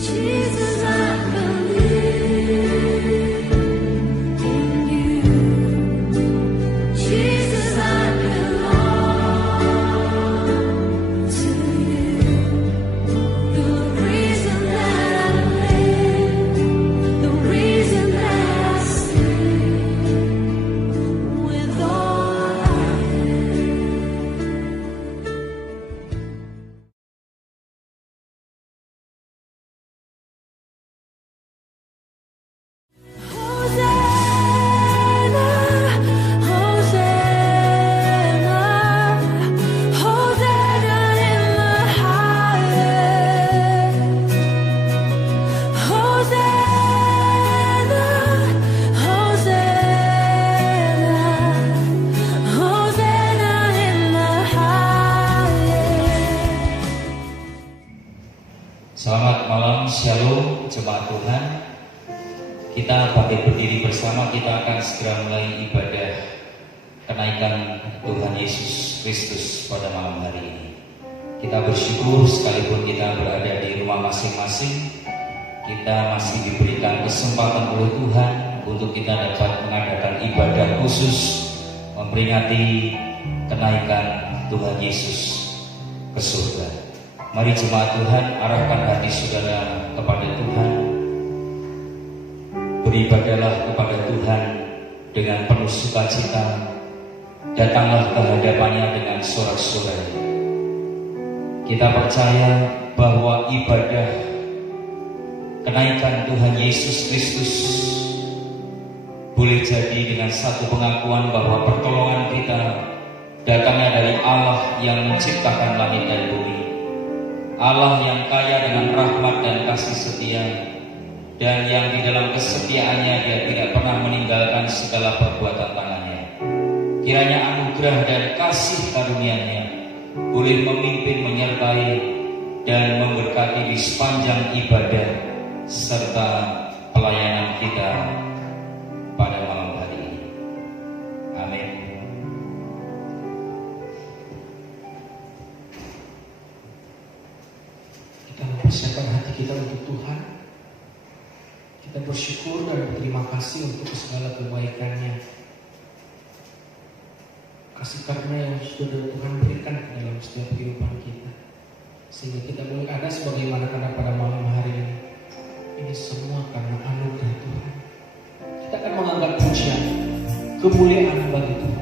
Jesus, I believe in you. Jesus, I belong to you. The reason that I live, the reason that I sing with all I Hosanna, Hosanna, Hosanna in the highest. Hosanna, Hosanna, Hosanna in the highest. Selamat malam, Shalom, jemaat Tuhan. Kita bangkit berdiri bersama, kita akan segera mulai ibadah kenaikan Tuhan Yesus Kristus pada malam hari ini. Kita bersyukur sekalipun kita berada di rumah masing-masing, kita masih diberikan kesempatan oleh Tuhan untuk kita dapat mengadakan ibadah khusus memperingati kenaikan Tuhan Yesus ke surga. Mari jemaat Tuhan, arahkan hati saudara kepada Tuhan. Beribadahlah kepada Tuhan dengan penuh sukacita. Datanglah ke hadapannya dengan sorak-sorai. Kita percaya bahwa ibadah kenaikan Tuhan Yesus Kristus boleh jadi dengan satu pengakuan bahwa pertolongan kita datangnya dari Allah yang menciptakan langit dan bumi, Allah yang kaya dengan rahmat dan kasih setia, dan yang di dalam kesetiaannya Dia tidak pernah meninggalkan segala perbuatan tangannya. Kiranya anugerah dan kasih karunia-Nya boleh memimpin, menyertai, dan memberkati di sepanjang ibadah serta pelayanan kita pada malam hari ini. Amin. Kita mempersiapkan hati kita untuk Tuhan. Kita bersyukur dan berterima kasih untuk segala kebaikan-Nya, kasih karunia yang sudah Tuhan berikan ke dalam setiap kehidupan kita, sehingga kita boleh ada sebagaimana karena pada malam hari ini. Ini semua karena anugerah Tuhan. Kita akan mengangkat pujian kemuliaan bagi Tuhan. Kemuliaan bagi Tuhan.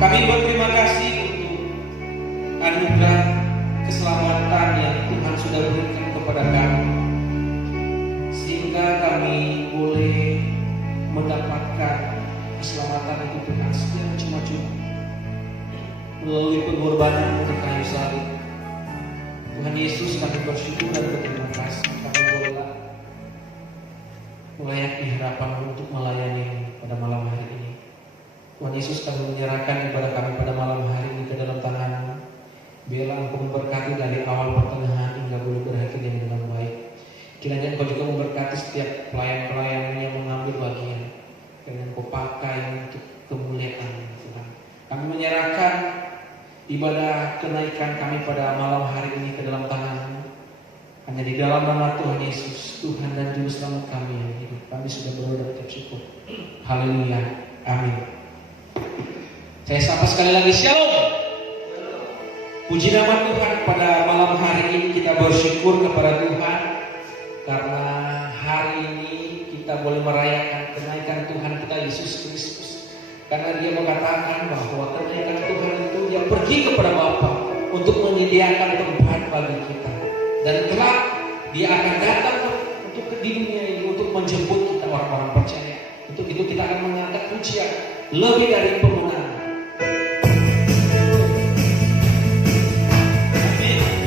Kami berterima kasih untuk anugerah keselamatan yang Tuhan sudah berikan kepada kami, sehingga kami boleh mendapatkan keselamatan itu dengan secara cuma-cuma melalui pengorbanan untuk kayu salib. Tuhan Yesus, kami bersyukur dan berterima kasih kami boleh melayani harapan untuk melayani pada malam hari ini. Tuhan Yesus, kami menyerahkan ibadah kami pada malam hari ini ke dalam tangan-Mu. Biarlah Engkau memberkati dari awal pertengahan hingga boleh berakhir dengan baik. Kiranya Engkau juga memberkati setiap pelayan-pelayan yang mengambil bagian. Kiranya Engkau pakai untuk kemuliaan Tuhan. Kami menyerahkan ibadah kenaikan kami pada malam hari ini ke dalam tangan-Mu. Hanya di dalam nama Tuhan Yesus, Tuhan dan Juru Selamat kami yang hidup, kami sudah berdoa dan ucap syukur. Haleluya, amin. Saya sapa sekali lagi, Shalom. Puji nama Tuhan, pada malam hari ini kita bersyukur kepada Tuhan karena hari ini kita boleh merayakan kenaikan Tuhan kita Yesus Kristus. Karena Dia mengatakan bahwa kenaikan Tuhan itu Dia pergi kepada Bapa untuk menyediakan tempat bagi kita. Dan kelak Dia akan datang untuk di dunia ini untuk menjemput kita orang-orang percaya. Untuk itu kita akan mengangkat pujian lebih dari penggunaan. Hallelujah.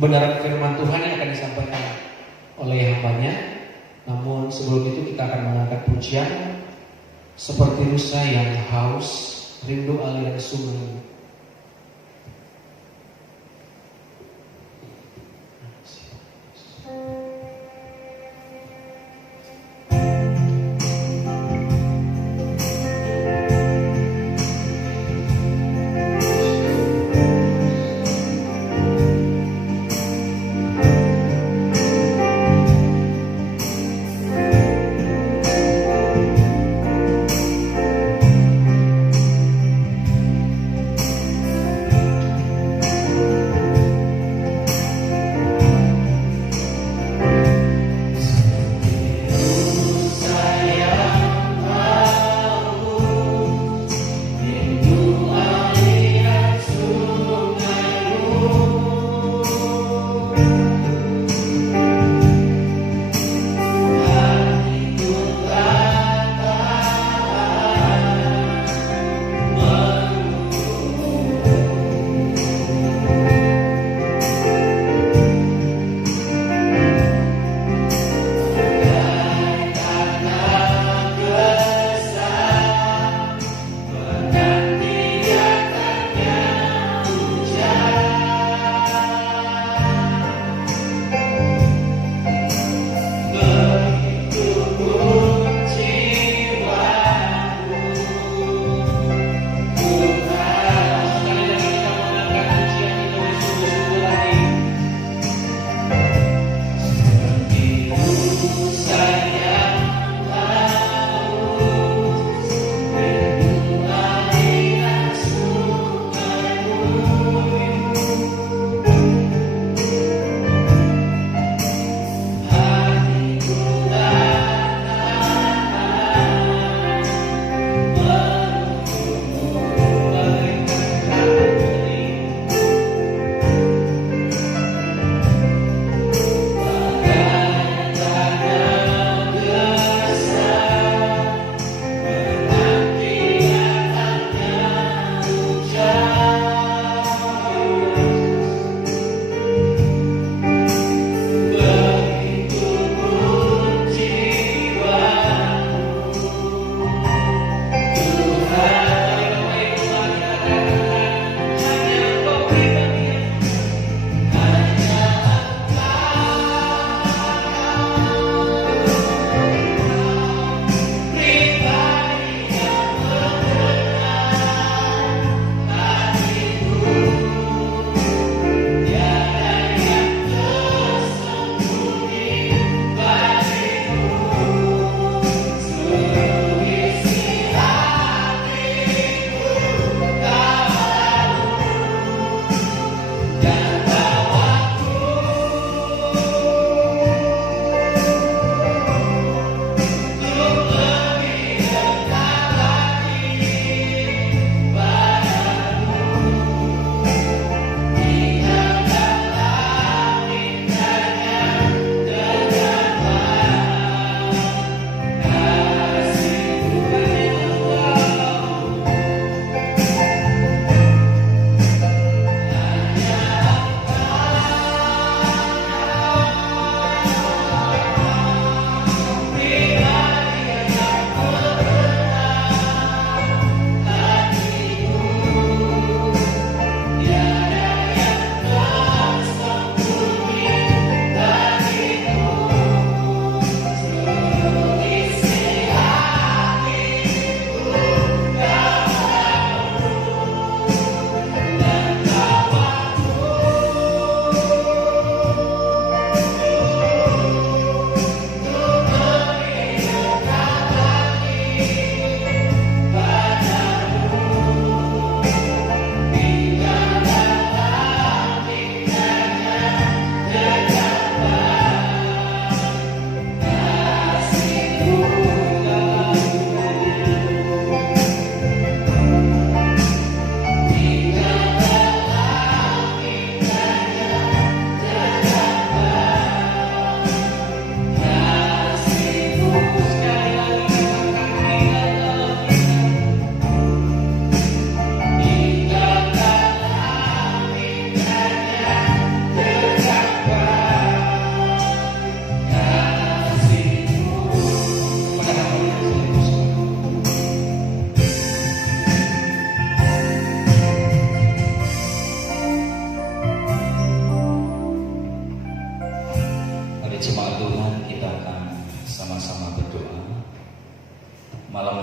kebenaran firman Tuhan yang akan disampaikan oleh hambanya. Namun sebelum itu kita akan mengangkat pujian seperti rusa yang haus, rindu aliran sungai.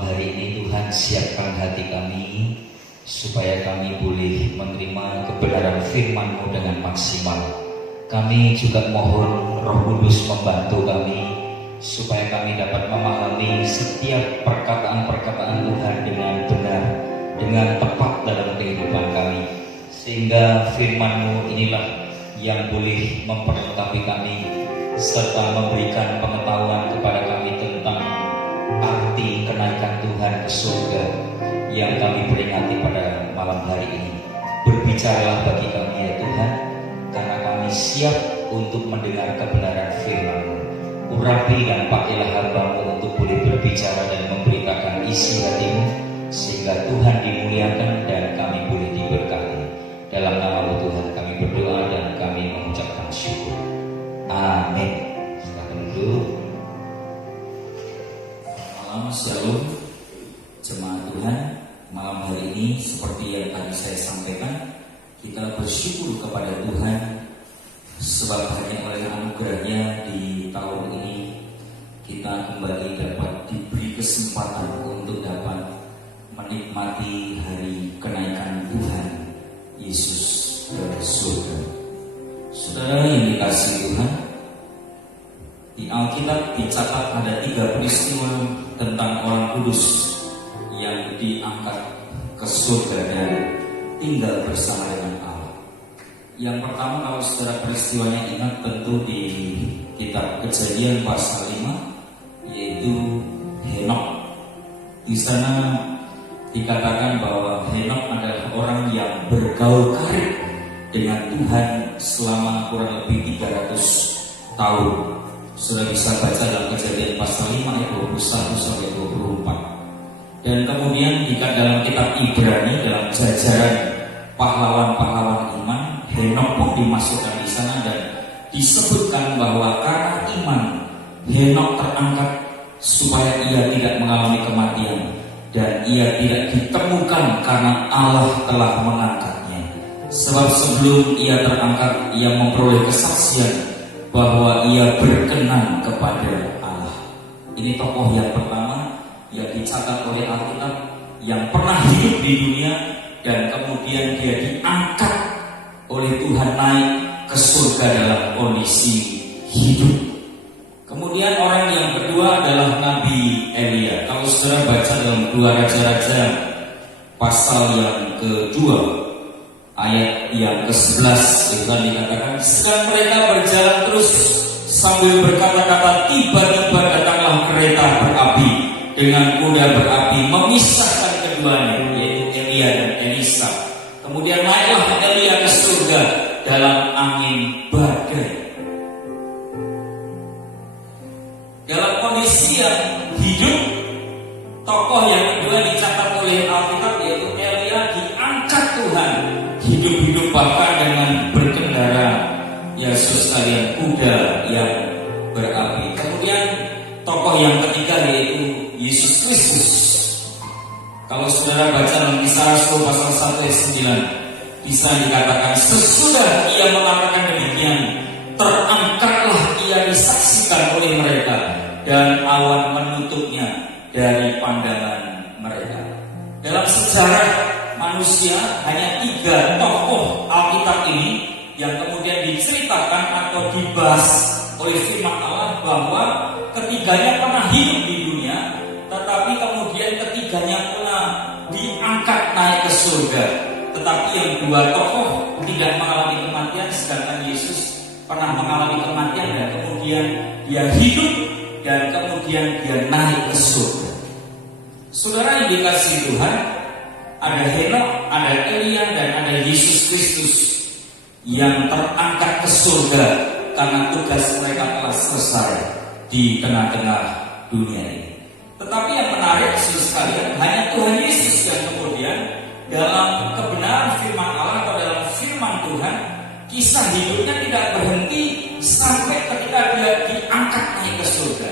hari ini Tuhan siapkan hati kami supaya kami boleh menerima kebenaran firman-Mu dengan maksimal. Kami juga mohon Roh Kudus membantu kami supaya kami dapat memahami setiap perkataan-perkataan Tuhan dengan benar, dengan tepat dalam kehidupan kami, sehingga firman-Mu inilah yang boleh memperlengkapi kami serta memberikan pengetahuan kepada kami tentang arti kenaikan Tuhan ke surga yang kami peringati pada malam hari ini. Berbicaralah bagi kami ya Tuhan, karena kami siap untuk mendengar kebenaran firman-Mu. Urapi dan pakailah hamba-Mu untuk boleh berbicara dan memberitakan isi hati-Mu, sehingga Tuhan dimuliakan dan kami boleh diberkati. Dalam nama-Mu Tuhan kami berdoa dan kami mengucapkan syukur. Amin. Silakan duduk. Malam shalom jemaat Tuhan. Malam hari ini seperti yang tadi saya sampaikan, kita bersyukur kepada Tuhan sebab hanya oleh anugerahnya di tahun ini kita kembali dapat diberi kesempatan untuk dapat menikmati hari kenaikan Tuhan Yesus ke surga. Saudara yang dikasihi Tuhan, di Alkitab dicatat ada 3 peristiwa tentang orang kudus yang diangkat ke surga dan tinggal bersama dengan Allah. Yang pertama, kalau saudara peristiwanya ingat, tentu di kitab Kejadian pasal 5, yaitu Henok. Di sana dikatakan bahwa Henok adalah orang yang bergaul karib dengan Tuhan selama kurang lebih 300 tahun. Sudah bisa baca dalam Kejadian pasal 5 ayat 21 sampai 24. Dan kemudian dalam kitab Ibrani, dalam jajaran pahlawan-pahlawan iman, Henok pun dimasukkan di sana dan disebutkan bahwa karena iman Henok terangkat supaya ia tidak mengalami kematian dan ia tidak ditemukan karena Allah telah mengangkatnya. Sebab sebelum ia terangkat, ia memperoleh kesaksian bahwa ia berkenan kepada Allah. Ini tokoh yang pertama yang dicatat oleh Alkitab yang pernah hidup di dunia dan kemudian dia diangkat oleh Tuhan naik ke surga dalam kondisi hidup. Kemudian orang yang kedua adalah Nabi Elia. Kalau saudara baca dalam 2 Raja-Raja pasal yang kedua ayat yang ke-11, itu dikatakan, sedang mereka berjalan terus sambil berkata-kata, tiba-tiba datanglah kereta berapi dengan kuda berapi memisahkan keduanya, yaitu Elia dan Elisa. Kemudian naiklah Elia ke surga dalam angin badai. Dalam kondisi yang hidup, tokoh yang kedua dicatat oleh Alkitab yaitu Elia diangkat Tuhan, hidup-hidup bahkan dengan berkendara, ya sekalian, kuda yang berapi. Kemudian tokoh yang ketiga yaitu Yesus Kristus. Kalau saudara baca dalam Kisah Rasul pasal 1 ayat 9, bisa dikatakan sesudah ia mengatakan demikian, terangkatlah ia disaksikan oleh mereka dan awan menutupnya dari pandangan mereka. Dalam sejarah manusia hanya 3 tokoh Alkitab ini yang kemudian diceritakan atau dibahas oleh firman Allah bahwa ketiganya pernah hidup di dunia, tetapi kemudian ketiganya pula diangkat naik ke surga. Tetapi yang 2 tokoh tidak mengalami kematian, sedangkan Yesus pernah mengalami kematian dan kemudian dia hidup dan kemudian dia naik ke surga. Saudara yang dikasihi Tuhan, ada Henok, ada Elia, dan ada Yesus Kristus yang terangkat ke surga karena tugas mereka telah selesai di tengah-tengah dunia ini. Tetapi yang menarik sekalian, hanya Tuhan Yesus yang kemudian dalam kebenaran firman Allah atau dalam firman Tuhan, kisah hidupnya tidak berhenti sampai ketika dia diangkat naik ke surga.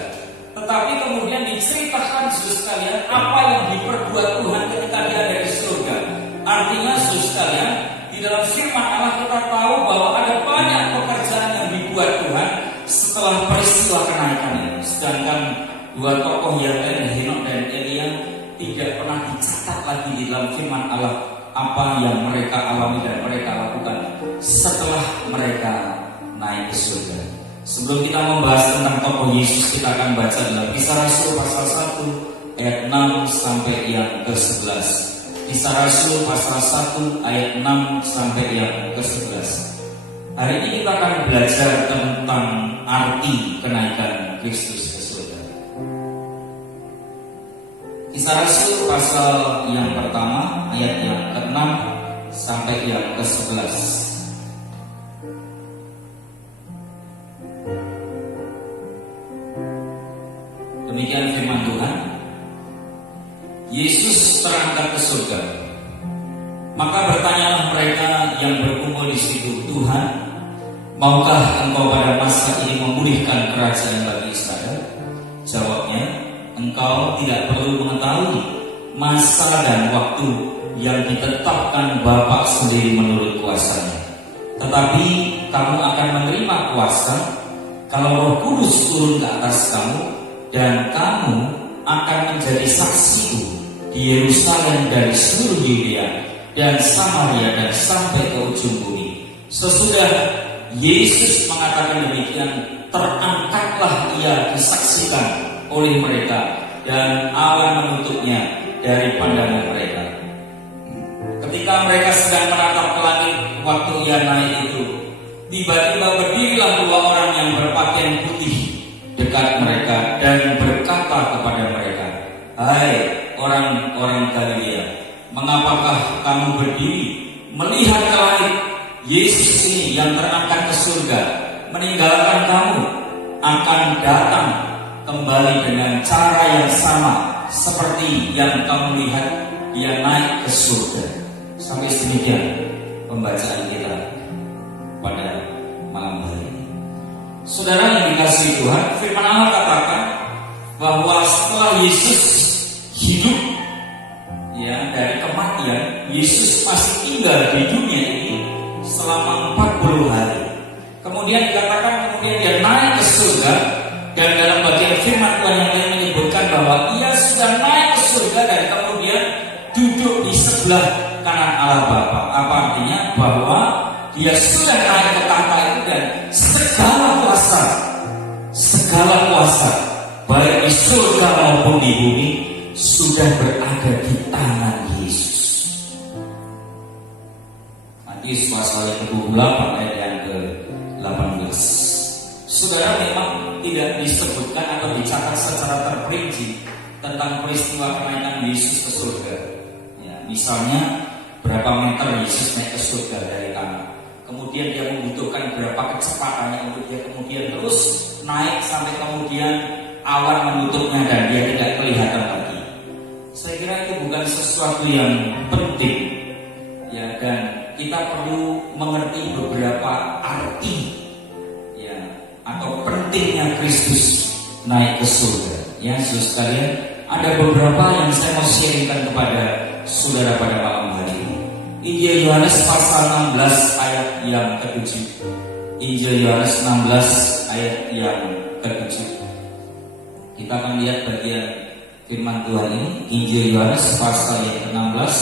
Tetapi kemudian diceritakan sekalian apa yang diperbuat Tuhan ketika dia ada di surga. Artinya sekalian, di dalam firman Allah kita tahu bahwa ada banyak pekerjaan yang dibuat Tuhan setelah peristiwa kenaikan ini. Sedangkan 2 tokoh yang lain, Henok dan Elia, tidak pernah dicatat lagi di dalam firman Allah apa yang mereka alami dan mereka lakukan setelah mereka naik ke surga. Sebelum kita membahas tentang tokoh Yesus, kita akan baca dalam Kisah Rasul pasal 1 ayat 6 sampai yang ke-11. Kisah Rasul pasal 1 ayat 6 sampai yang ke-11. Hari ini kita akan belajar tentang arti kenaikan Kristus ke surga. Kisah Rasul pasal yang pertama ayat yang ke-6 sampai yang ke-11. Demikian firman Tuhan. Yesus terangkat ke surga. Maka bertanyalah mereka yang berkumpul di situ, Tuhan, maukah Engkau pada masa ini memulihkan kerajaan bagi Israel? Jawabnya, Engkau tidak perlu mengetahui masa dan waktu yang ditetapkan Bapa sendiri menurut kuasanya. Tetapi kamu akan menerima kuasa kalau Roh Kudus turun ke atas kamu, dan kamu akan menjadi saksiku di Yerusalem dari seluruh Yudea dan Samaria dan sampai ke ujung bumi. Sesudah Yesus mengatakan demikian, terangkatlah ia disaksikan oleh mereka dan awan menutupnya dari pandangan mereka. Ketika mereka sedang menatap ke langit waktu ia naik itu, tiba-tiba berdirilah dua orang yang berpakaian putih dekat mereka dan berkata kepada mereka, hai orang-orang Galilea, mengapakah kamu berdiri melihat ke langit? Yesus ini yang terangkat ke surga meninggalkan kamu akan datang kembali dengan cara yang sama seperti yang kamu lihat dia naik ke surga. Sampai sedemikian pembacaan kita pada malam hari ini. Saudara yang dikasihi Tuhan, firman Allah katakan bahwa setelah Yesus hidup ya dari kematian, Yesus masih tinggal di dunia ini selama 40 hari. Kemudian dikatakan dia naik ke surga, dan dalam bagian firman Tuhan yang lain menyebutkan bahwa ia sudah naik ke surga dan kemudian duduk di sebelah kanan Allah Bapa. Apa artinya? Bahwa dia sudah naik ke tahta itu dan segala kuasa baik di surga maupun di bumi sudah berada di tangan Yesus. Matius pasal yang ke-28 ayat yang ke-18. Saudara, memang tidak disebutkan atau dicatat secara terperinci tentang peristiwa kenaikan Yesus ke surga. Ya, misalnya berapa meter Yesus naik ke surga dari tanah. Kemudian dia membutuhkan berapa kecepatannya untuk dia kemudian terus naik sampai kemudian awan menutupnya dan dia tidak kelihatan lagi. Saya kira itu bukan sesuatu yang penting, ya, dan kita perlu mengerti beberapa arti, ya, atau pentingnya Kristus naik ke surga. Ya, saudara sekalian, ada beberapa yang saya mau sharingkan kepada saudara pada malam hari ini. Injil Yohanes pasal 16 ayat yang ke-7. Injil Yohanes 16 ayat yang ke-7. Kita akan lihat bagian firman Tuhan ini. Injil Yohanes pasal yang ke-16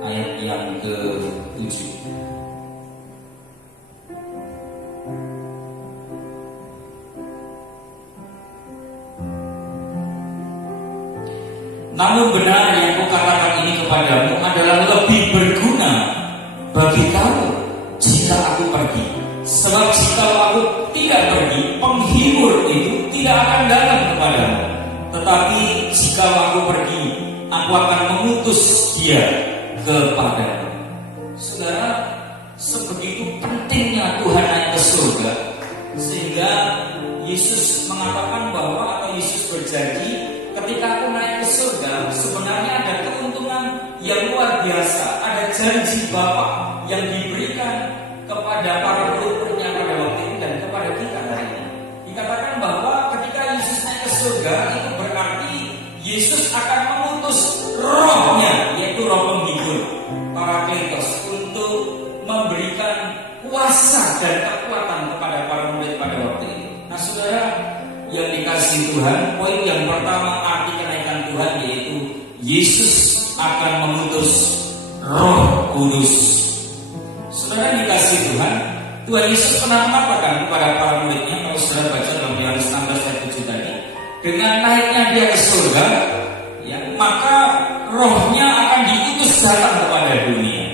ayat yang ke-7. Namun benar yang kukatakan ini kepadamu adalah lebih berguna bagi kamu jika aku pergi. Sebab jika aku tidak pergi, penghibur itu tidak akan datang kepadamu. Tetapi jika aku pergi, aku akan mengutus dia kepadamu. Saudara, sebegitu pentingnya Tuhan naik ke surga, sehingga Yesus mengatakan bahwa, atau Yesus berjanji, ketika aku naik ke surga, sebenarnya ada keuntungan yang luar biasa. Ada janji Bapa yang diberikan kepada para murid-muridnya pada waktu itu dan kepada kita hari ini. Dikatakan bahwa ketika Yesus naik ke surga, itu berarti Yesus akan mengutus rohnya, yaitu roh penghibur, Parakletos, untuk memberikan kuasa dan kekuatan kepada para murid pada waktu itu. Nah, saudara yang dikasihi Tuhan, poin yang pertama arti kenaikan Tuhan yaitu Yesus akan mengutus Roh Kudus. Saudara dikasih Tuhan, Tuhan Yesus pernah mengatakan kepada para muridnya, kalau saudara baca dalam Yohanes 16 ayat 7 tadi, dengan naiknya dia ke surga, ya, maka rohnya akan diutus datang kepada dunia.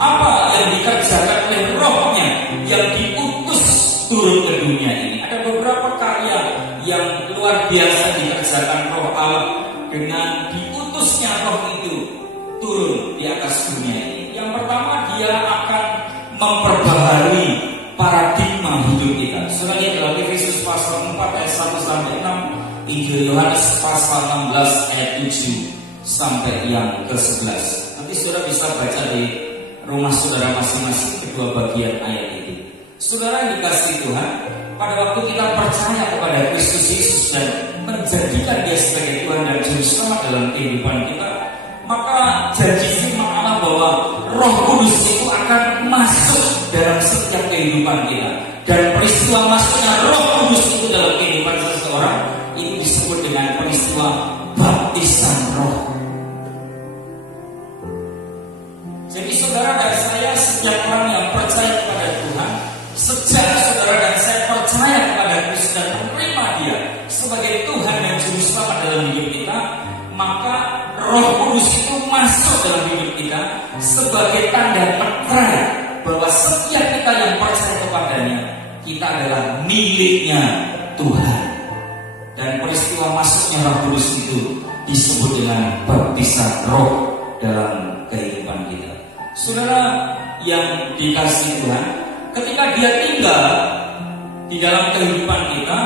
Apa yang dikerjakan oleh rohnya yang diutus turun ke dunia ini? Ada beberapa karya yang luar biasa dikerjakan roh Allah dengan diutusnya roh itu turun di atas dunia ini. Yang pertama, dia akan memperbaharui paradigma hidup kita. Selanjutnya dalam Efesus pasal 4 ayat 1 sampai 6, Injil Yohanes pasal 16 ayat 7 sampai yang ke-11. Nanti saudara bisa baca di rumah saudara masing-masing kedua bagian ayat itu. Saudara yang dikasihi Tuhan, pada waktu kita percaya kepada Kristus Yesus dan menjadikan Dia sebagai Tuhan dan Juru Selamat dalam kehidupan kita, maka janji firman Allah bahwa Roh Kudus itu akan masuk dalam setiap kehidupan kita. Dan peristiwa masuknya Roh Kudus itu dalam kehidupan seseorang itu disebut dengan peristiwa baptisan Roh. Jadi saudara dan saya, setiap orang yang percaya kepada Tuhan, sejak saudara dan saya percaya kepada Kristus dan menerima Dia sebagai Tuhan dan Juru Selamat dalam hidup kita, maka Roh Kudus itu masuk dalam hidup kita sebagai tanda meterai bahwa setiap kita yang percaya kepadanya, kita adalah miliknya Tuhan. Dan peristiwa masuknya Roh Kudus itu disebut dengan baptisan Roh dalam kehidupan kita. Saudara yang dikasihi Tuhan, ketika Dia tinggal di dalam kehidupan kita,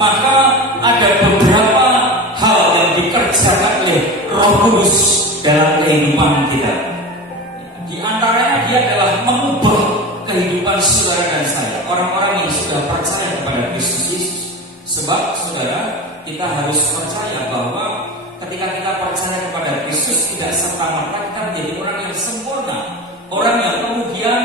maka ada beberapa hal yang dikerjakan oleh Roh Kudus dalam kehidupan kita. Di antaranya Dia adalah mengubah kehidupan saudara dan saya, orang-orang yang sudah percaya kepada Kristus Yesus. Sebab saudara, kita harus percaya bahwa ketika kita percaya kepada Kristus, tidak serta-merta kita menjadi orang yang sempurna, orang yang kemudian,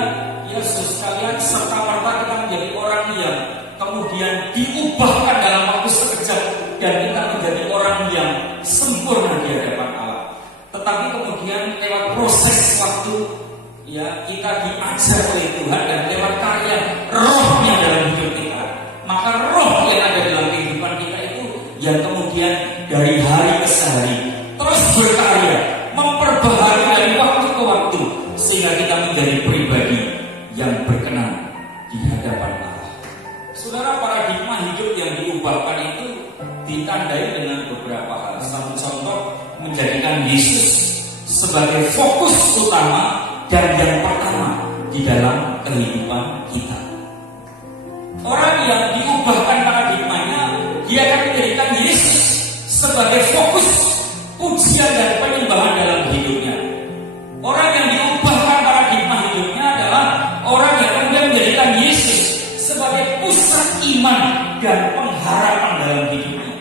ya saudara sekalian, serta-merta kita menjadi orang yang kemudian diubahkan dalam waktu sekejap dan kita menjadi orang yang sempurna di hadapan Allah. Tetapi kemudian lewat proses waktu, ya kita diajar oleh Tuhan dan lewat karya Rohnya dalam hidup kita, maka Roh yang ada dalam kehidupan kita itu yang kemudian dari hari ke hari terus berkarya, memperbaharui dari waktu ke waktu, sehingga kita menjadi pribadi yang berkenan di hadapan Allah. Saudara, paradigma hidup yang diubahkan itu ditandai dengan beberapa hal. Satu contoh, menjadikan Yesus sebagai fokus utama dan yang pertama di dalam kehidupan kita. Orang yang diubahkan paradigmanya, dia akan menjadikan Yesus sebagai fokus pujian dan penyembahan dalam hidupnya. Orang yang diubahkan paradigma hidupnya adalah orang yang kemudian menjadikan Yesus sebagai pusat iman dan pengharapan dalam hidupnya.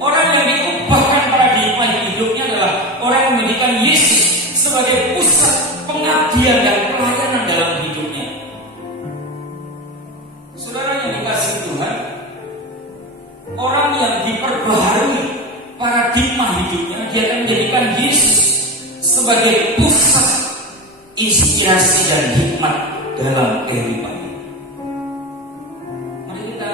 Orang yang diubahkan paradigma hidupnya adalah orang yang menjadikan Yesus sebagai pusat pengabdian dan pelayanan dalam hidupnya. Saudara yang dikasihi Tuhan, orang yang diperbaharui paradigma hidupnya, dia akan menjadikan Yesus sebagai pusat inspirasi dan hikmat dalam kehidupannya. Mari kita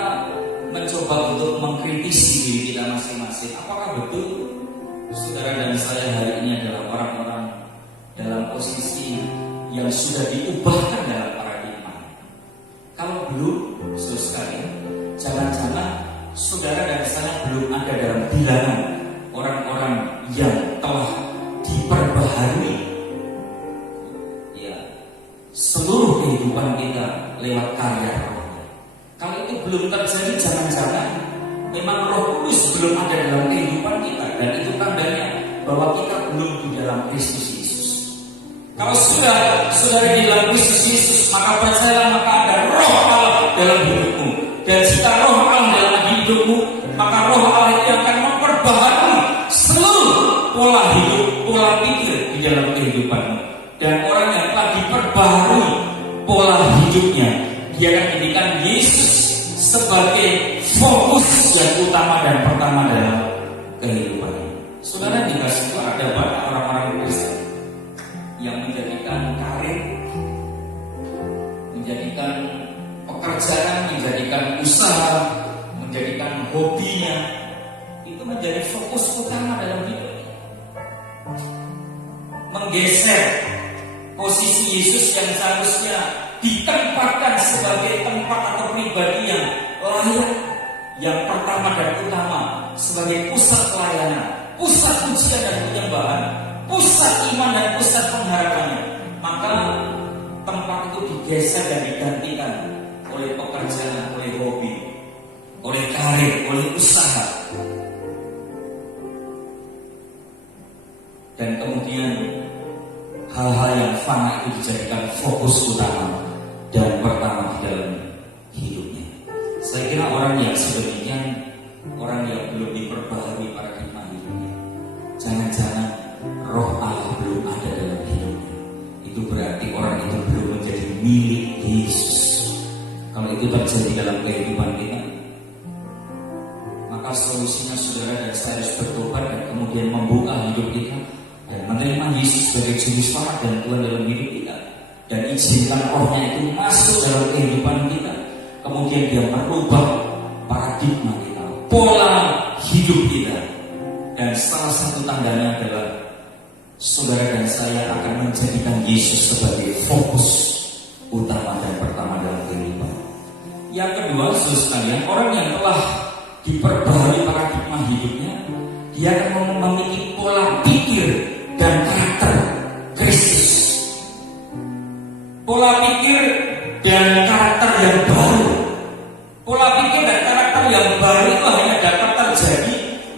mencoba untuk mengkritisi diri kita masing-masing. Apakah betul saudara dan saya hari ini adalah orang-orang dalam posisi yang sudah diubahkan dalam paradigma? Kalau belum, saudara sekalian, jangan-jangan saudara dan saya belum ada dalam bilangan orang-orang yang telah diperbaharui, ya, seluruh kehidupan kita lewat karya Rohnya. Kalau itu belum terjadi, jangan-jangan memang Roh Kudus belum ada dalam kehidupan kita, dan itu tandanya bahwa kita belum di dalam Kristus Yesus. Kalau sudah saudara di dalam Kristus Yesus, maka percayalah, maka ada Roh Allah dalam hidupmu. Dan jika Roh Allah dalam hidupmu, maka Roh Allah itu akan memperbaharui seluruh pola hidup, pola pikir di dalam kehidupanmu. Dan orang yang telah diperbaharui pola hidupnya, dia akan menjadikan Yesus sebagai fokus yang utama dan pertama dalam kehidupannya. Saudara dikasih Tuhan, ada banyak menggeser posisi Yesus yang seharusnya ditempatkan sebagai tempat atau pribadi yang layak, yang pertama dan utama, sebagai pusat pelayanan, pusat pujian dan penyembahan, pusat iman dan pusat pengharapannya. Maka tempat itu digeser dan digantikan oleh pekerjaan, oleh hobi, oleh karir, oleh usaha. Dan kemudian hal-hal yang fana itu dijadikan fokus utama dan pertama di dalam hidupnya. Saya kira orang yang sedemikian, orang yang belum diperbaharui paradigma hidupnya, jangan-jangan roh Allah belum ada dalam hidupnya. Itu berarti orang itu belum menjadi milik Yesus. Kalau itu terjadi dalam kehidupan kita, maka solusinya saudara dan saya harus bertobat dan kemudian membuka hidup kita dan menerima Yesus sebagai juru selamat dan Tuhan dalam hidup kita, dan izinkan rohnya itu masuk dalam kehidupan kita. Kemudian dia merubah paradigma kita, pola hidup kita. Dan salah satu tandanya adalah saudara dan saya akan menjadikan Yesus sebagai fokus utama dan pertama dalam kehidupan. Yang kedua, saudara sekalian, orang yang telah diperbaharui paradigma hidupnya, dia akan memiliki pola pikir dan karakter Kristus. Pola pikir dan karakter yang baru. Pola pikir dan karakter yang baru itu hanya dapat terjadi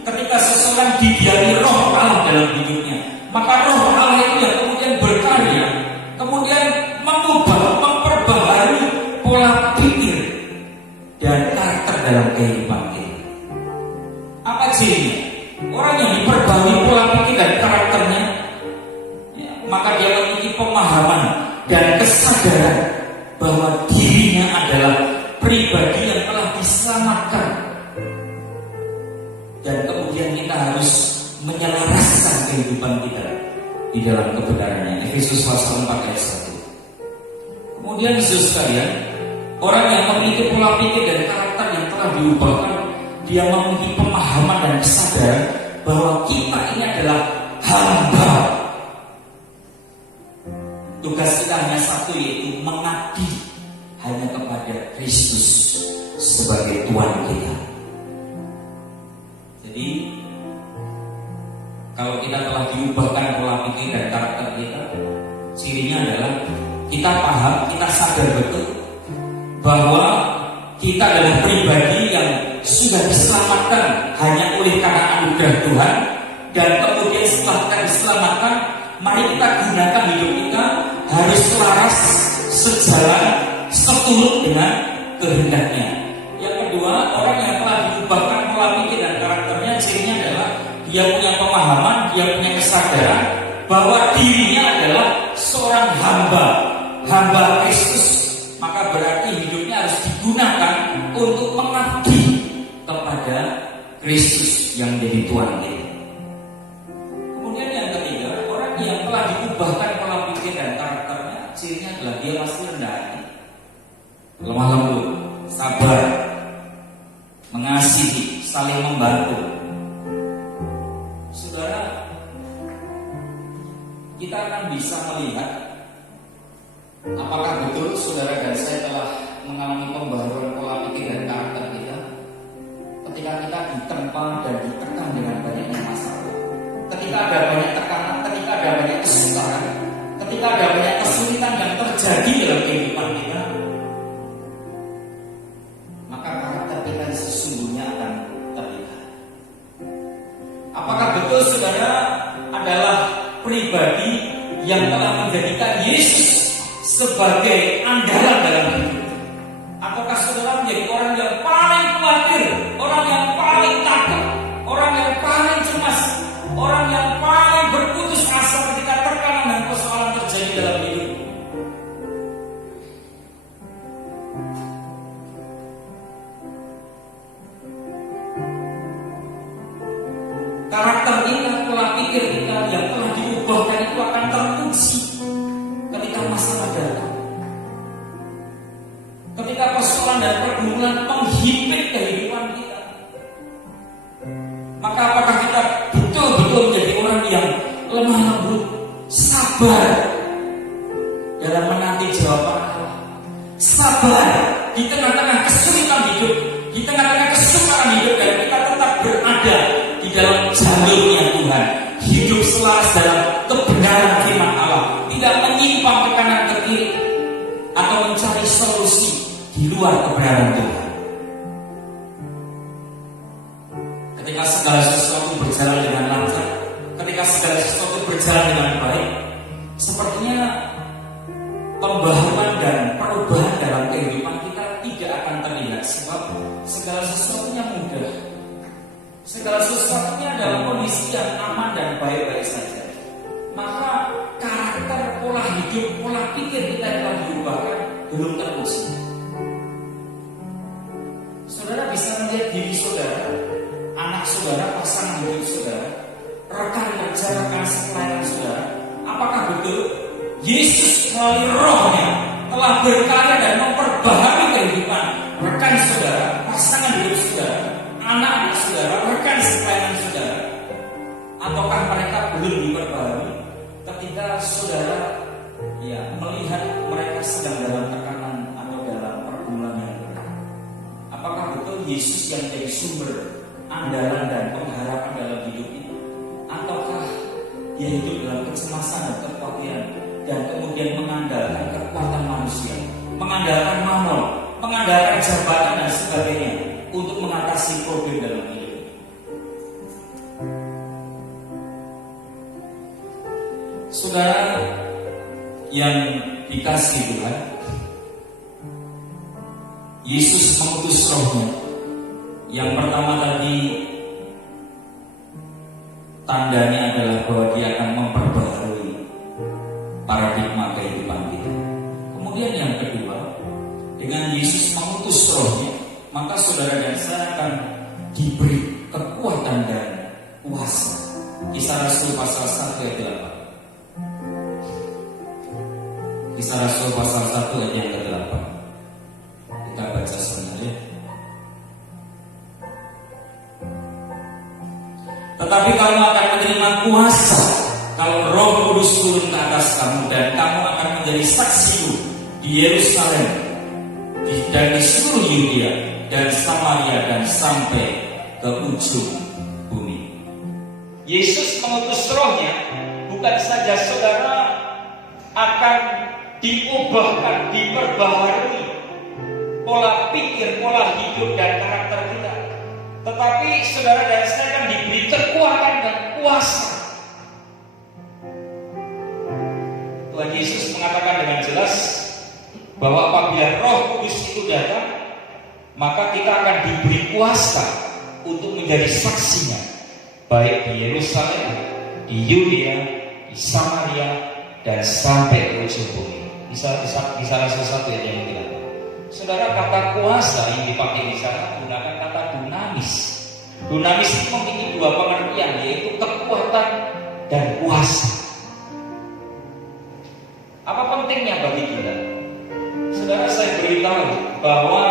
ketika seseorang didiami roh Allah dalam hidupnya. Maka roh Allah itu yang kemudian berkarya, kemudian mengubah, memperbaharui pola pikir dan karakter dalam kehidupan kita. Apa cirinya? Orang yang diperbaharui pola pikir dan karakternya, ya, maka dia memiliki pemahaman dan kesadaran bahwa dirinya adalah pribadi yang telah diselamatkan. Dan kemudian kita harus menyelaraskan kehidupan kita di dalam kebenarannya. Efesus pasal 4 ayat 1. Kemudian saudara sekalian, orang yang memiliki pola pikir dan karakter yang telah diubahkan, dia memiliki pemahaman dan kesadaran bahwa kita ini adalah hamba. Tugas kita hanya satu, yaitu mengabdi hanya kepada Kristus sebagai Tuhan kita. Jadi kalau kita telah diubahkan pola pikir dan karakter kita, cirinya adalah kita paham, kita sadar betul bahwa kita adalah pribadi yang sudah diselamatkan hanya oleh karena anugerah Tuhan. Dan kemudian setelah kita diselamatkan, mari kita gunakan hidup kita harus selaras, sejalan, seturut dengan kehendaknya. Yang kedua, orang yang telah diubahkan pola pikir dan karakternya, cirinya adalah dia punya pemahaman, dia punya kesadaran bahwa dirinya adalah seorang hamba Kristus. Maka berarti hidupnya harus digunakan untuk mengabdi kepada Kristus yang menjadi Tuhan kita. Kemudian yang ketiga, orang yang telah diubahkan pola pikir dan karakternya, cirinya adalah dia masih rendah hati, lemah lembut, sabar, mengasihi, saling membantu. Saudara, kita akan bisa melihat apakah betul saudara dan saya telah mengalami pembaharuan pola pikir dan karakter kita ketika kita ditempa dan ditekan dengan banyaknya masalah. Ketika ada banyak tekanan, ketika ada banyak kesusahan, ketika ada banyak kesulitan yang terjadi dalam kehidupan kita, maka karakter kita sesungguhnya akan terlihat. Apakah betul saudara adalah pribadi yang telah menjadikan Yesus sebagai andalan dalam hidup? Ataukah saudara menjadi orang yang paling khawatir, orang yang paling takut, orang yang paling cemas, orang yang paling berputus asa ketika tekanan dan persoalan terjadi dalam hidup? Karakter kita, pola pikir kita yang telah diubahkan itu akan teruji ketika masalah datang, ketika persoalan dan pergumulan menghimpit kehidupan kita. Maka apakah kita betul-betul menjadi orang yang lemah lembut, sabar dalam menanti jawaban Allah. Sabar di tengah-tengah kesulitan hidup, di tengah-tengah kesukaran hidup, dan kita tetap berada di dalam jalurnya Tuhan. Hidup selaras dalam kebenaran firman Allah, tidak menyimpang ke kanan ke kiri atau mencari solusi di luar kebenaran Tuhan. Ketika segala sesuatu berjalan dengan lancar, ketika segala sesuatu berjalan dengan baik, sepertinya pembaharuan dan perubahan dalam kehidupan kita tidak akan terlihat, sebab segala sesuatunya mudah, segala sesuatunya dalam kondisi yang aman dan baik-baik saja. Maka karakter, pola hidup, pola pikir kita yang telah diubahkan belum teruji. Saudara bisa melihat diri saudara, anak saudara, pasangan hidup saudara, rekan kerja, rekan sekolahan saudara. Apakah betul Yesus melalui Roh-Nya telah berkarya dan memperbaharui kehidupan rekan saudara, pasangan hidup saudara, anak-anak saudara, rekan sekolahan saudara? Ataukah mereka belum diperbaharui ketika saudara melihat mereka sedang dalam tekanan atau dalam pergumulan yang berat? Apakah betul Yesus yang jadi sumber andalan dan pengharapan dalam hidup itu? Ataukah dia hidup dalam kecemasan dan kekhawatiran dan kemudian mengandalkan kekuatan manusia, mengandalkan mamon, mengandalkan jabatan dan sebagainya untuk mengatasi problem dalam hidup? Saudara yang dikasihi Tuhan, Yesus mengutus Roh-Nya. Yang pertama tadi tandanya adalah bahwa dia akan memperbaharui paradigma kehidupan kita. Kemudian yang kedua, dengan Yesus mengutus Roh-Nya, maka saudara dan saya akan diberi kekuatan dan kuasa. Kisah Rasul pasal 1 ayat 8. Kisah Rasul pasal 1 ayat yang ke-8. Kita baca sebenarnya. Tetapi kamu akan menerima kuasa kalau Roh Kudus turun ke atas kamu, dan kamu akan menjadi saksiku di Yerusalem dan di seluruh Yudea dan Samaria dan sampai ke ujung bumi. Yesus mengutus Roh-Nya bukan saja saudara akan diubahkan, diperbaharui pola pikir, pola hidup dan karakter kita, tetapi saudara dan saya akan diberi kekuatan dan kuasa. Tuhan Yesus mengatakan dengan jelas bahwa apabila Roh Kudus itu datang, maka kita akan diberi kuasa untuk menjadi saksinya, baik di Yerusalem, di Yudea, di Samaria, dan sampai ke ujung bumi. Bisa Rasul 1 ayat yang ke-8. Saudara, kata kuasa yang dipakai di sana menggunakan kata dunamis. Dunamis itu memiliki dua pengertian, yaitu kekuatan dan kuasa. Apa pentingnya bagi kita? Saudara, saya beritahu bahwa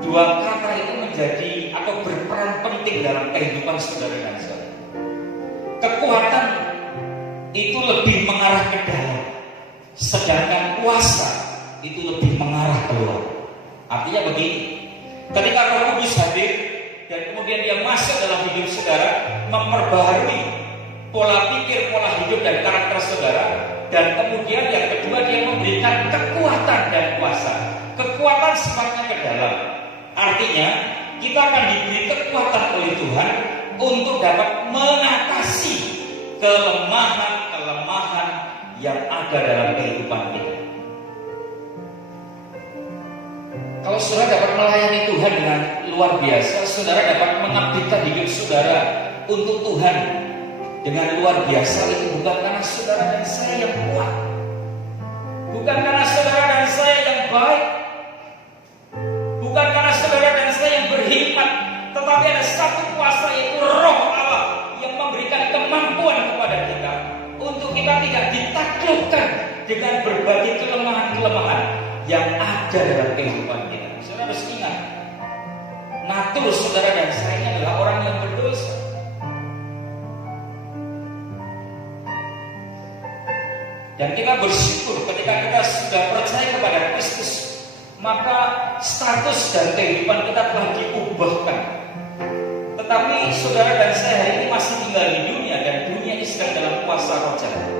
dua kata itu menjadi atau berperan penting dalam kehidupan saudara dan saya. Kekuatan itu lebih mengarah ke dalam, sedangkan kuasa itu lebih mengarah keluar. Artinya begini, ketika Roh Kudus hadir dan kemudian dia masuk dalam hidup saudara, memperbaharui pola pikir, pola hidup dan karakter saudara, dan kemudian yang kedua dia memberikan kekuatan dan kuasa. Kekuatan sifatnya ke dalam, artinya kita akan diberi kekuatan oleh Tuhan untuk dapat mengatasi kelemahan yang ada dalam kehidupan kita. Kalau saudara dapat melayani Tuhan dengan luar biasa, saudara dapat mengabdikan hidup saudara untuk Tuhan dengan luar biasa, itu bukan karena saudara dan saya yang kuat, bukan karena saudara dan saya yang baik, bukan karena saudara dan saya yang berhikmat, tetapi ada satu kuasa, yaitu Roh Allah yang memberikan kemampuan kepada kita untuk kita tidak ditaklukkan dengan berbagai kelemahan-kelemahan yang ada dalam kehidupan kita. Saudara harus ingat, natur saudara dan saya ini adalah orang yang berdosa. Dan kita bersyukur ketika kita sudah percaya kepada Kristus, maka status dan kehidupan kita telah diubahkan. Tetapi saudara dan saya hari ini masih tinggal di dunia, dan dunia ini sedang dalam kuasa roh jahat.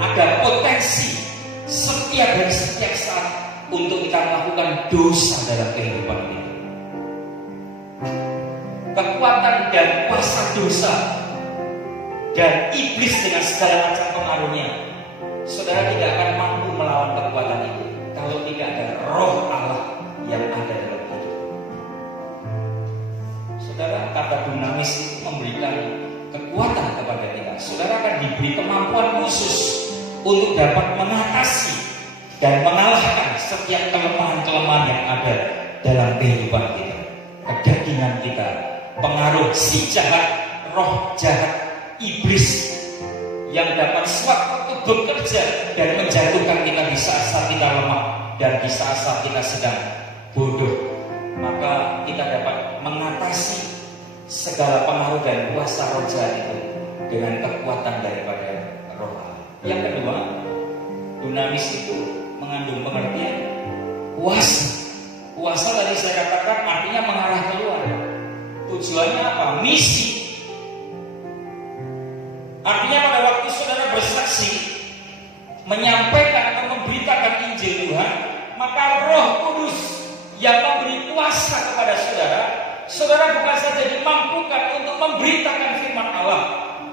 Ada potensi setiap hari, setiap saat untuk kita melakukan dosa dalam kehidupan kita. Kekuatan dan kuasa dosa dan iblis dengan segala macam pengaruhnya, saudara tidak akan mampu melawan kekuatan itu kalau tidak ada roh Allah yang ada dalam hidup. Saudara, kata dunamis itu memberikan kekuatan kepada kita. Saudara akan diberi kemampuan khusus untuk dapat mengatasi dan mengalahkan setiap kelemahan-kelemahan yang ada dalam kehidupan kita. Kedagingan kita, pengaruh si jahat, roh jahat, iblis yang dapat sewaktu bekerja dan menjatuhkan kita di saat-saat kita lemah dan di saat-saat kita sedang bodoh. Maka kita dapat mengatasi segala pengaruh dan kuasa roh jahat itu dengan kekuatan daripada roh Allah. Yang kedua, dunamis itu mengandung pengertian kuasa. Kuasa tadi saya katakan artinya mengarah keluar. Tujuannya apa? Misi. Artinya pada waktu saudara bersaksi, menyampaikan atau memberitakan Injil Tuhan, maka Roh Kudus yang memberi kuasa kepada saudara, saudara bukan saja dimampukan untuk memberitakan firman Allah,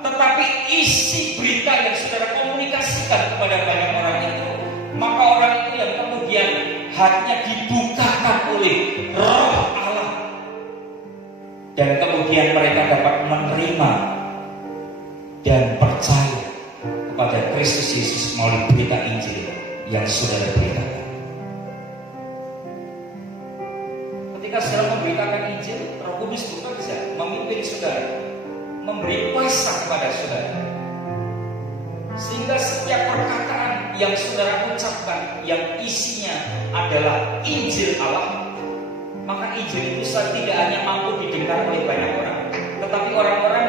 tetapi isi berita yang saudara komunikasikan kepada banyak orang itu, maka orang itu yang kemudian hatinya dibukakan oleh Roh Allah, dan kemudian mereka dapat menerima dan percaya kepada Kristus Yesus melalui berita Injil yang saudara beritakan. Ketika saudara memberitakan Injil, Roh Kudus bekerja memimpin saudara, memberi kuasa kepada saudara, sehingga setiap perkataan yang saudara ucapkan yang isinya adalah Injil Allah, maka Injil itu tidak hanya mampu didengar oleh banyak orang, tetapi orang-orang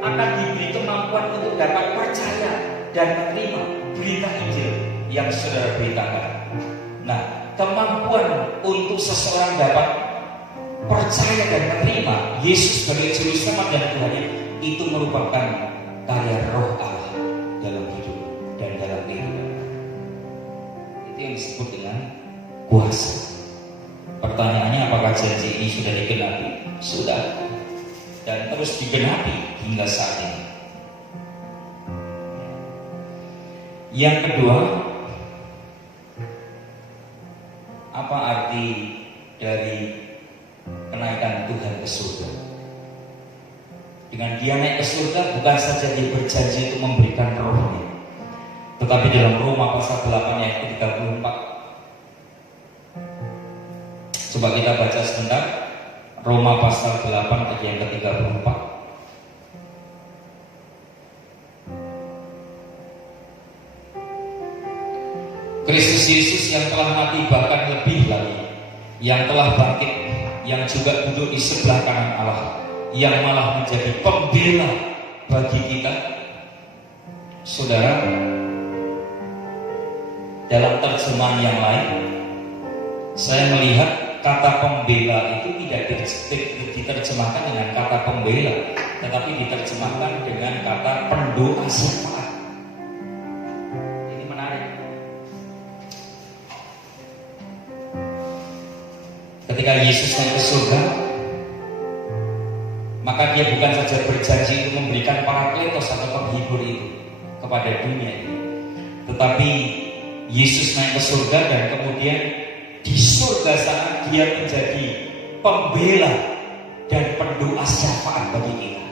akan diberi kemampuan untuk dapat percaya dan menerima berita Injil yang saudara beritakan. Nah, kemampuan untuk seseorang dapat percaya dan menerima Yesus sebagai Juru Selamat dan Tuhannya itu merupakan karya Roh Allah dalam hidup dan dalam kehidupan. Itu yang disebut dengan kuasa. Pertanyaannya, apakah janji ini sudah digenapi? Sudah, dan terus digenapi hingga saat ini. Yang kedua, apa arti dari kenaikan Tuhan ke surga? Dengan dia naik ke surga, bukan saja dia berjanji untuk memberikan rohnya, tetapi dalam Roma pasal 8 ayat 34. Coba kita baca sebentar, Roma pasal 8 ayat yang ke-34. Kristus Yesus yang telah mati, bahkan lebih lagi, yang telah bangkit, yang juga duduk di sebelah kanan Allah, yang malah menjadi pembela bagi kita. Saudara, dalam terjemahan yang lain, saya melihat kata pembela itu tidak diterjemahkan dengan kata pembela, tetapi diterjemahkan dengan kata pendoa syafaat. Ini menarik. Ketika Yesus naik ke surga, maka dia bukan saja berjanji untuk memberikan parakletos atau penghibur itu kepada dunia ini, tetapi Yesus naik ke surga dan kemudian di surga sana dia menjadi pembela dan pendoa syafaat bagi kita.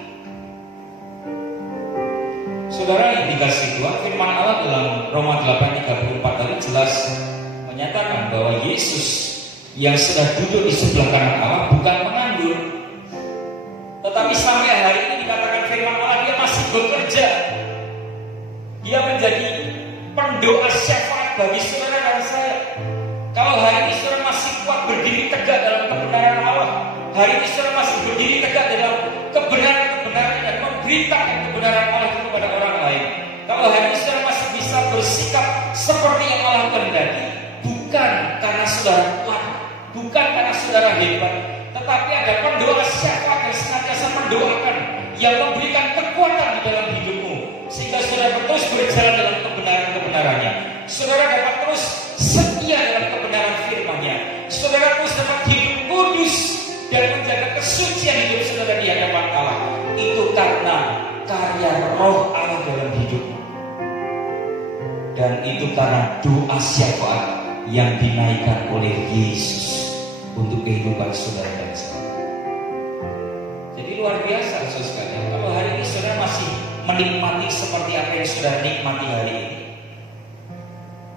Saudara yang dikasihi Tuhan, firman Allah dalam Roma 8:34 tadi jelas menyatakan bahwa Yesus yang sudah duduk di sebelah kanan Allah bukan menganggur, tetapi sampai hari ini dikatakan firman Allah dia masih bekerja. Dia menjadi pendoa syafaat bagi saudara dan saya. Kalau hari ini saudara masih kuat berdiri tegak dalam kebenaran Allah, hari ini saudara masih berdiri tegak dalam kebenaran dan memberitakan kebenaran Allah itu kepada orang lain, Kalau hari ini saudara masih bisa bersikap seperti yang Allah kehendaki, bukan karena saudara kuat, bukan karena saudara hebat, tetapi ada pendoa syafaat yang senantiasa mendoakan, yang memberikan kekuatan di dalam hidupmu, sehingga saudara terus berjalan dalam kebenaran-kebenarannya. Saudara dapat terus setia dalam kebenaran firman-Nya. Saudara terus dapat hidup kudus dan menjaga kesucian hidup saudara di hadapan Allah. Itu karena karya Roh Allah dalam hidupmu. Dan itu karena doa syafaat yang dinaikkan oleh Yesus untuk kehidupan saudara dan saya. Jadi luar biasa saudara sekalian. Kalau hari ini saudara masih menikmati seperti apa yang saudara nikmati hari ini,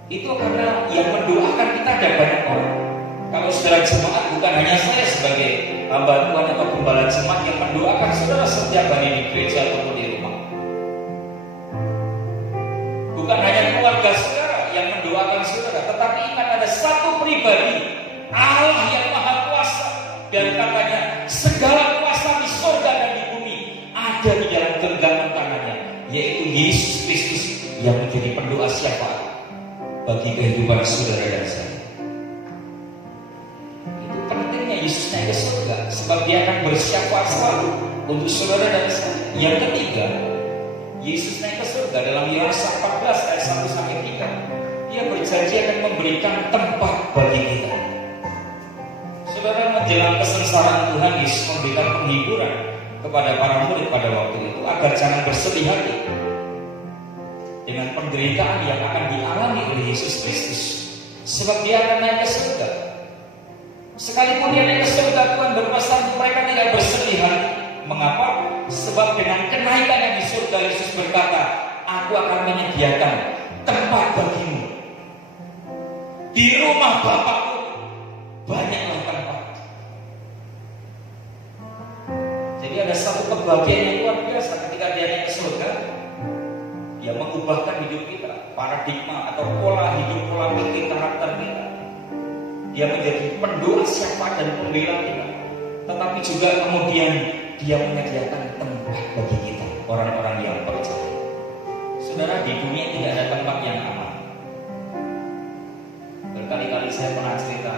itu karena yang mendoakan kita ada banyak orang. Kalau saudara jemaat, bukan hanya saya sebagai hamba Tuhan atau gembala jemaat yang mendoakan saudara setiap hari di gereja ataupun di rumah. Bukan hanya keluarga saudara yang mendoakan saudara, tetapi ingat ada satu pribadi, Allah yang Maha Kuasa, dan katanya segala kuasa di surga dan di bumi ada di dalam genggaman tangannya, yaitu Yesus Kristus yang menjadi pendoa syafaat bagi kehidupan saudara dan saya. Itu pentingnya Yesus naik ke surga, sebab dia akan bersyafaat selalu untuk saudara dan saya. Yang ketiga, Yesus naik ke surga dalam Yohanes 14 ayat 1 sampai 3. Dia berjanji akan memberikan tempat bagi kita. Saudara, menjelang kesengsaraan Tuhan, Yesus memberikan penghiburan kepada para murid pada waktu itu agar jangan bersedih hati dengan penderitaan yang akan dialami oleh Yesus Kristus, sebab dia akan naik ke surga. Sekalipun dia naik ke surga, Tuhan berpesan untuk mereka tidak bersedih hati. Mengapa? Sebab dengan kenaikannya di surga, Yesus berkata, aku akan menyediakan tempat bagimu. Di rumah Bapakku banyaklah tempat. Jadi ada satu kebahagiaan yang luar biasa ketika dia naik ke surga. Dia mengubahkan hidup kita, paradigma atau pola hidup, pola pikir, karakter kita. Dia menjadi pendoa syafaat dan pembela kita. Tetapi juga kemudian dia menyediakan tempat bagi kita, orang-orang yang percaya. Saudara, di dunia tidak ada tempat yang aman. Berkali-kali saya pernah cerita,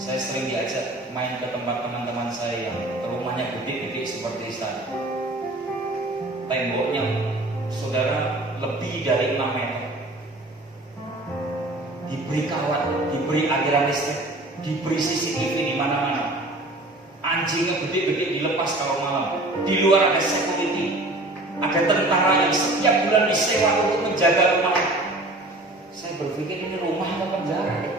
saya sering diajak main ke tempat teman-teman saya yang rumahnya gede-gede seperti istana. Temboknya, saudara, lebih dari 6 meter. Diberi kawat, diberi aliran listrik, diberi CCTV di mana-mana. Anjingnya gede-gede dilepas kalau malam. Di luar ada security, ada tentara yang setiap bulan disewa untuk menjaga rumah. Saya berpikir ini rumah atau penjara ya?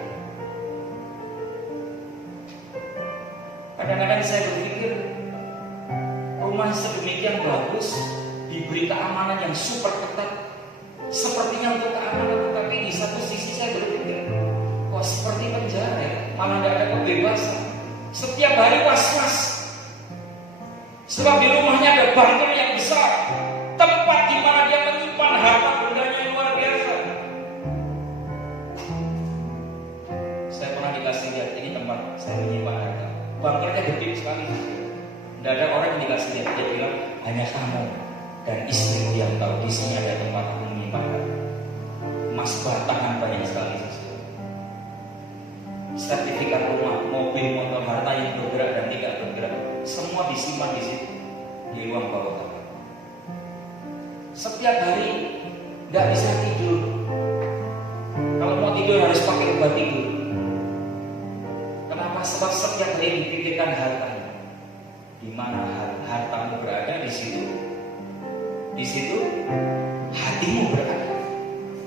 Kadang-kadang saya berpikir rumah sedemikian bagus, diberi keamanan yang super ketat, sepertinya untuk keamanan, tetapi di satu sisi saya berpikir, kok seperti penjara ya? Malah tidak ada kebebasan. Setiap hari was-was. Sebab di rumahnya ada bunker yang besar, tempat di mana dia menyimpan harta bendanya yang luar biasa. Saya pernah dikasih lihat, ini tempat saya menyimpan harta. Bunkernya gede sekali. Tidak ada orang yang dikasih lihat. Dia bilang, hanya kamu dan istrimu yang tahu di sini ada tempat menyimpan harta. Emas batangan banyak sekali. Sertifikat rumah, mobil, motor, harta yang bergerak dan tidak bergerak, semua disimpan di situ, di ruang bawah tanah. Setiap hari nggak bisa tidur. Kalau mau tidur harus pakai obat tidur. Kenapa? Sebab setiap hari dipikirkan hartanya. Di mana hartamu berada, di situ hatimu berada.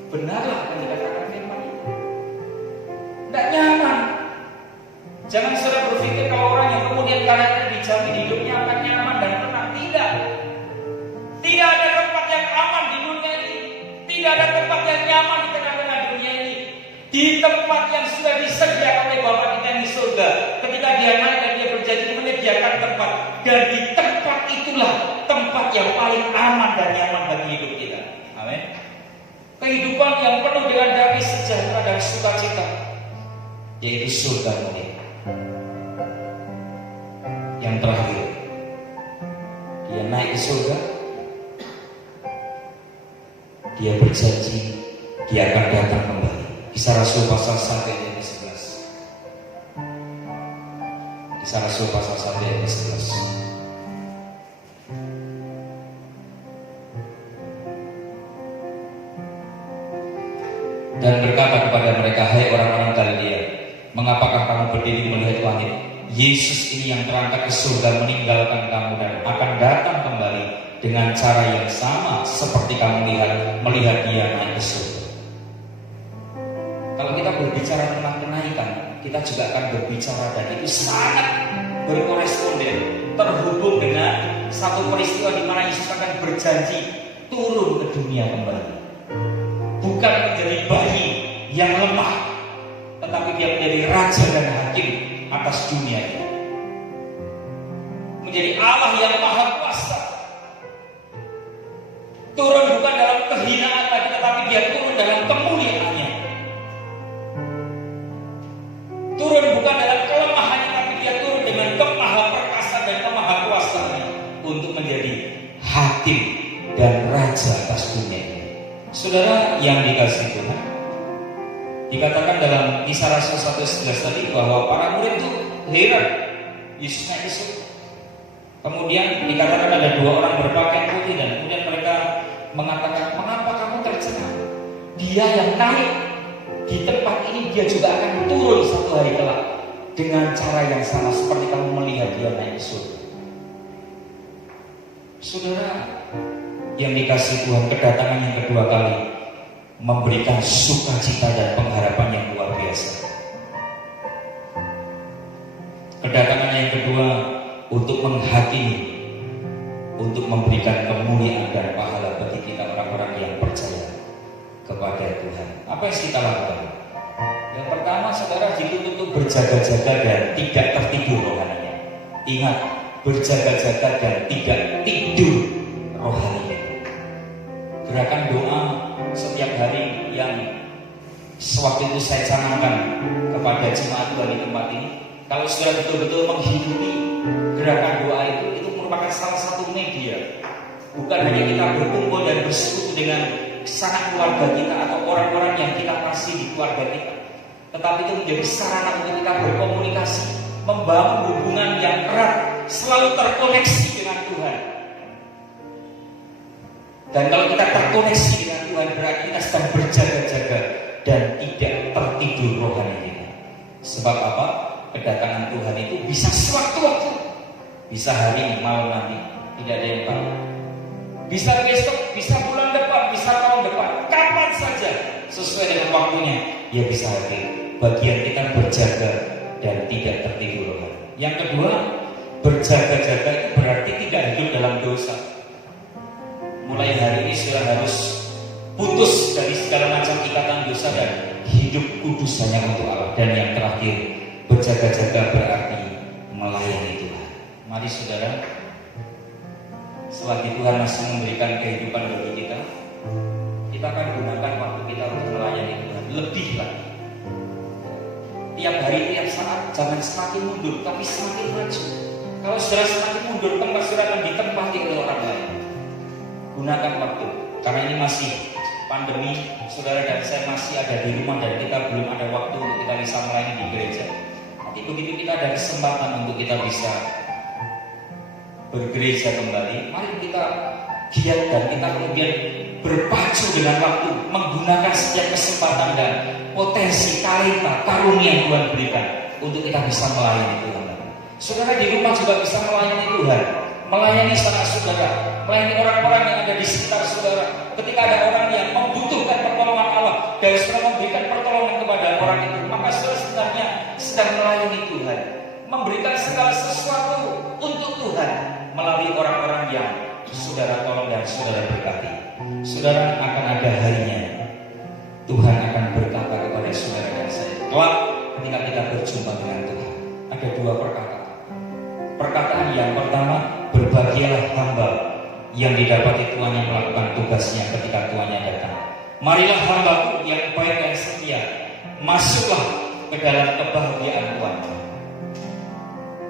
Benarlah yang dikatakan firman itu. Tidak nyaman. Jangan saudara berpikir kalau orang yang kemudian karakter dijamin hidupnya akan nyaman dan tenang. Tidak. Tidak ada tempat yang aman di dunia ini. Tidak ada tempat yang nyaman di tengah-tengah dunia ini. Di tempat yang sudah disediakan oleh Bapa kita yang di surga. Ketika dia naik dan dia berjanji menyediakan tempat. Dan di tempat itulah tempat yang paling aman dan nyaman bagi hidup kita. Amin. Kehidupan yang penuh dengan damai sejahtera dan sukacita, yaitu surga mulia. Yang terakhir, dia naik ke surga. Dia berjanji dia akan datang kembali. Kisah Rasul pasal 1 ayat 11. Kisah Rasul pasal 1 ayat 11. Dan berkata kepada mereka, hai orang-orang Galilea, mengapakah kamu berdiri melihat langit? Yesus ini yang terangkat ke surga meninggalkan kamu dan akan datang kembali dengan cara yang sama seperti kamu melihat dia naik ke surga. Kalau kita berbicara tentang kenaikan, kita juga akan berbicara dan itu sangat berkoresponden, terhubung dengan satu peristiwa di mana Yesus akan berjanji turun ke dunia kembali. Bukan menjadi bayi yang lemah, tetapi dia menjadi raja dan hakim atas dunia ini. Menjadi Allah yang maha kuasa. Turun bukan dalam kehinaan lagi, tetapi dia turun dalam kemuliaannya. Turun bukan dalam kelemahannya, tapi dia turun dengan kemaha perkasa dan kemaha kuasanya untuk menjadi hakim dan raja atas dunia ini. Saudara yang dikasihi Tuhan, dikatakan dalam Kisah Rasul 1:11 tadi bahwa para murid itu heran Yesus naik ke surga. Kemudian dikatakan ada 2 orang berpakaian putih dan kemudian mereka mengatakan, mengapa kamu tercengang? Dia yang naik di tempat ini, dia juga akan turun satu hari kelak dengan cara yang sama seperti kamu melihat dia naik ke surga. Saudara yang dikasihi Tuhan, kedatangan yang kedua kali memberikan sukacita dan pengharapan yang luar biasa. Kedatangan yang kedua untuk menghakimi, untuk memberikan kemuliaan dan pahala bagi kita orang-orang yang percaya kepada Tuhan. Apa yang kita lakukan? Yang pertama, saudara, dituntut untuk berjaga-jaga dan tidak tertidur rohaninya. Ingat, berjaga-jaga dan tidak tidur rohaninya. Gerakan doa setiap hari yang sewaktu itu saya canangkan kepada jemaat Tuhan di tempat ini, kalau sudah betul-betul menghidupi gerakan doa itu merupakan salah satu media. Bukan hanya kita berkumpul dan bersekutu dengan sanak keluarga kita atau orang-orang yang kita kasih di keluarga kita, tetapi itu menjadi sarana untuk kita berkomunikasi, membangun hubungan yang erat, selalu terkoneksi dengan Tuhan. Dan kalau kita terkoneksi dengan Tuhan, berarti kita sedang berjaga-jaga dan tidak tertidur rohani kita. Sebab apa? Kedatangan Tuhan itu bisa sewaktu-waktu, bisa hari ini, malam nanti, tidak ada yang tahu. Bisa besok, bisa bulan depan, bisa tahun depan, kapan saja sesuai dengan waktunya, ya bisa hadir. Bagian kita berjaga dan tidak tertidur rohani. Yang kedua, berjaga-jaga itu berarti tidak hidup dalam dosa. Mulai hari ini sudah harus putus dari segala macam ikatan dosa dan hidup kudus hanya untuk Allah. Dan yang terakhir, berjaga-jaga berarti melayani Tuhan. Mari saudara, selagi Tuhan masih memberikan kehidupan bagi kita akan gunakan waktu kita untuk melayani Tuhan lebih lagi. Tiap hari, tiap saat, jangan semakin mundur, tapi semakin maju. Kalau saudara semakin mundur, tempat saudara akan ditempati oleh orang lain. Gunakan waktu, karena ini masih pandemi, saudara dan saya masih ada di rumah dan kita belum ada waktu untuk kita bisa melayani di gereja. Nanti begitu kita ada kesempatan untuk kita bisa bergereja kembali, mari kita giat dan kita kemudian berpacu dengan waktu, menggunakan setiap kesempatan dan potensi talenta, karunia yang Tuhan berikan untuk kita bisa melayani Tuhan. Saudara di rumah juga bisa melayani Tuhan, melayani saudara, melayani orang-orang yang ada di sekitar saudara. Ketika ada orang yang membutuhkan pertolongan Allah dan saudara memberikan pertolongan kepada orang itu, maka saudara sebenarnya sedang melayani Tuhan, memberikan segala sesuatu untuk Tuhan melalui orang-orang yang saudara tolong dan saudara berkati. Saudara, akan ada harinya Tuhan akan berkata kepada saudara dan saya, kelak ketika kita berjumpa dengan Tuhan, ada 2 perkataan. Perkataan yang pertama, berbahagialah hamba yang didapati Tuhan yang melakukan tugasnya ketika Tuhannya datang. Marilah hambaku yang baik dan setia, masuklah ke dalam kebahagiaan Tuhan.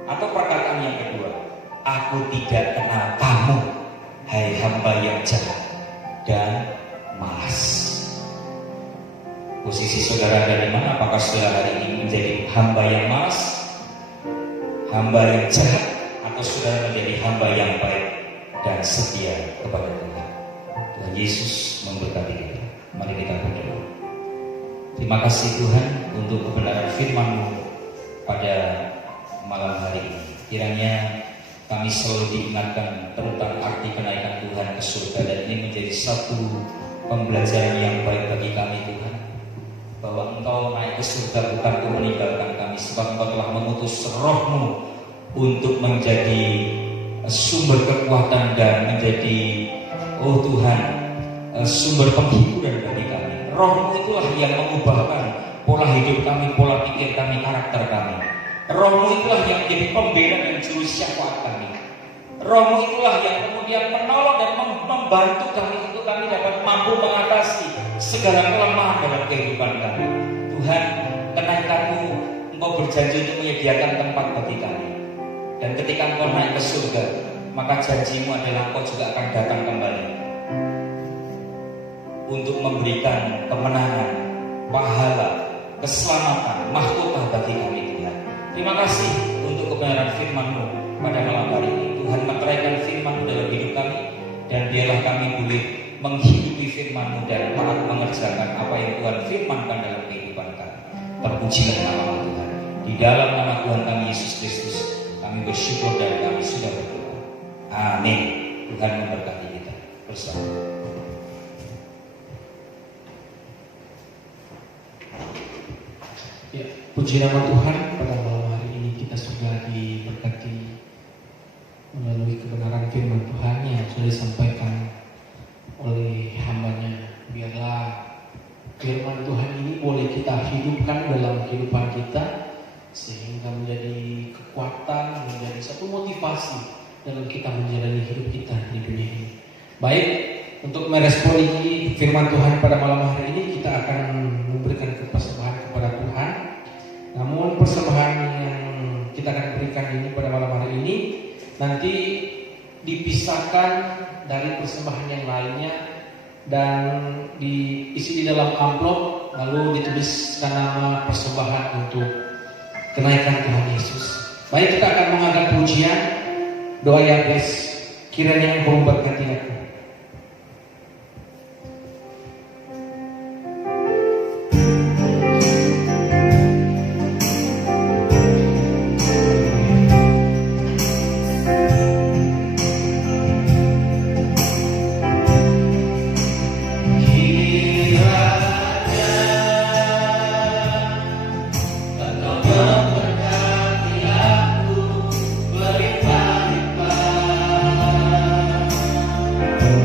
Atau perkataan yang kedua, aku tidak kenal kamu, hai hamba yang jahat dan malas. Posisi saudara ada di mana? Apakah saudara hari ini menjadi hamba yang malas, hamba yang jahat, atau saudara menjadi hamba yang baik dan setia kepada Tuhan? Tuhan Yesus memberkati kita. Mari kita berdoa. Terima kasih Tuhan untuk kebenaran firman-Mu pada malam hari ini. Kiranya kami selalu diingatkan tentang arti kenaikan Tuhan ke surga, dan ini menjadi satu pembelajaran yang baik bagi kami Tuhan, bahwa Engkau naik ke surga bukan untuk meninggalkan kami, sebab Engkau telah mengutus Roh-Mu untuk menjadi sumber kekuatan dan menjadi, oh Tuhan, sumber penghiburan bagi kami. Roh-Mu itulah yang mengubahkan pola hidup kami, pola pikir kami, karakter kami. Roh-Mu itulah yang menjadi pembela dan juru syafaat kami. Roh-Mu itulah yang kemudian menolong dan membantu kami untuk kami dapat mampu mengatasi segala kelemahan dalam kehidupan kami. Tuhan, kenaikan-Mu, Engkau berjanji untuk menyediakan tempat bagi kami. Dan ketika Engkau naik ke surga, maka janji-Mu adalah Engkau juga akan datang kembali untuk memberikan kemenangan, pahala, keselamatan, mahkota bagi kami Tuhan. Terima kasih untuk kebenaran firman-Mu pada malam hari ini. Tuhan, meteraikan firman-Mu dalam hidup kami, dan biarlah kami boleh menghidupi firman-Mu dan taat mengerjakan apa yang Tuhan firmankan dalam kehidupan kami. Terpujilah nama Tuhan. Di dalam nama Tuhan kami Yesus Kristus kami bersyukur dan kami sudah berdoa. Amin. Tuhan memberkati kita bersama. Ya, puji nama Tuhan, pada malam hari ini kita sudah diberkati melalui kebenaran firman Tuhan yang sudah disampaikan oleh hamba-Nya. Biarlah firman Tuhan ini boleh kita hidupkan dalam kehidupan kita, sehingga menjadi kekuatan, menjadi satu motivasi dalam kita menjalani hidup kita di dunia ini. Baik, untuk merespon ini firman Tuhan pada malam hari ini, kita akan memberikan persembahan kepada Tuhan. Namun persembahan yang kita akan berikan ini pada malam hari ini nanti dipisahkan dari persembahan yang lainnya dan diisi di dalam amplop, lalu dituliskan nama persembahan untuk kenaikan Tuhan Yesus. Baik, kita akan mengangkat pujian doa Yabes, kiranya Engkau memberkati aku. Aku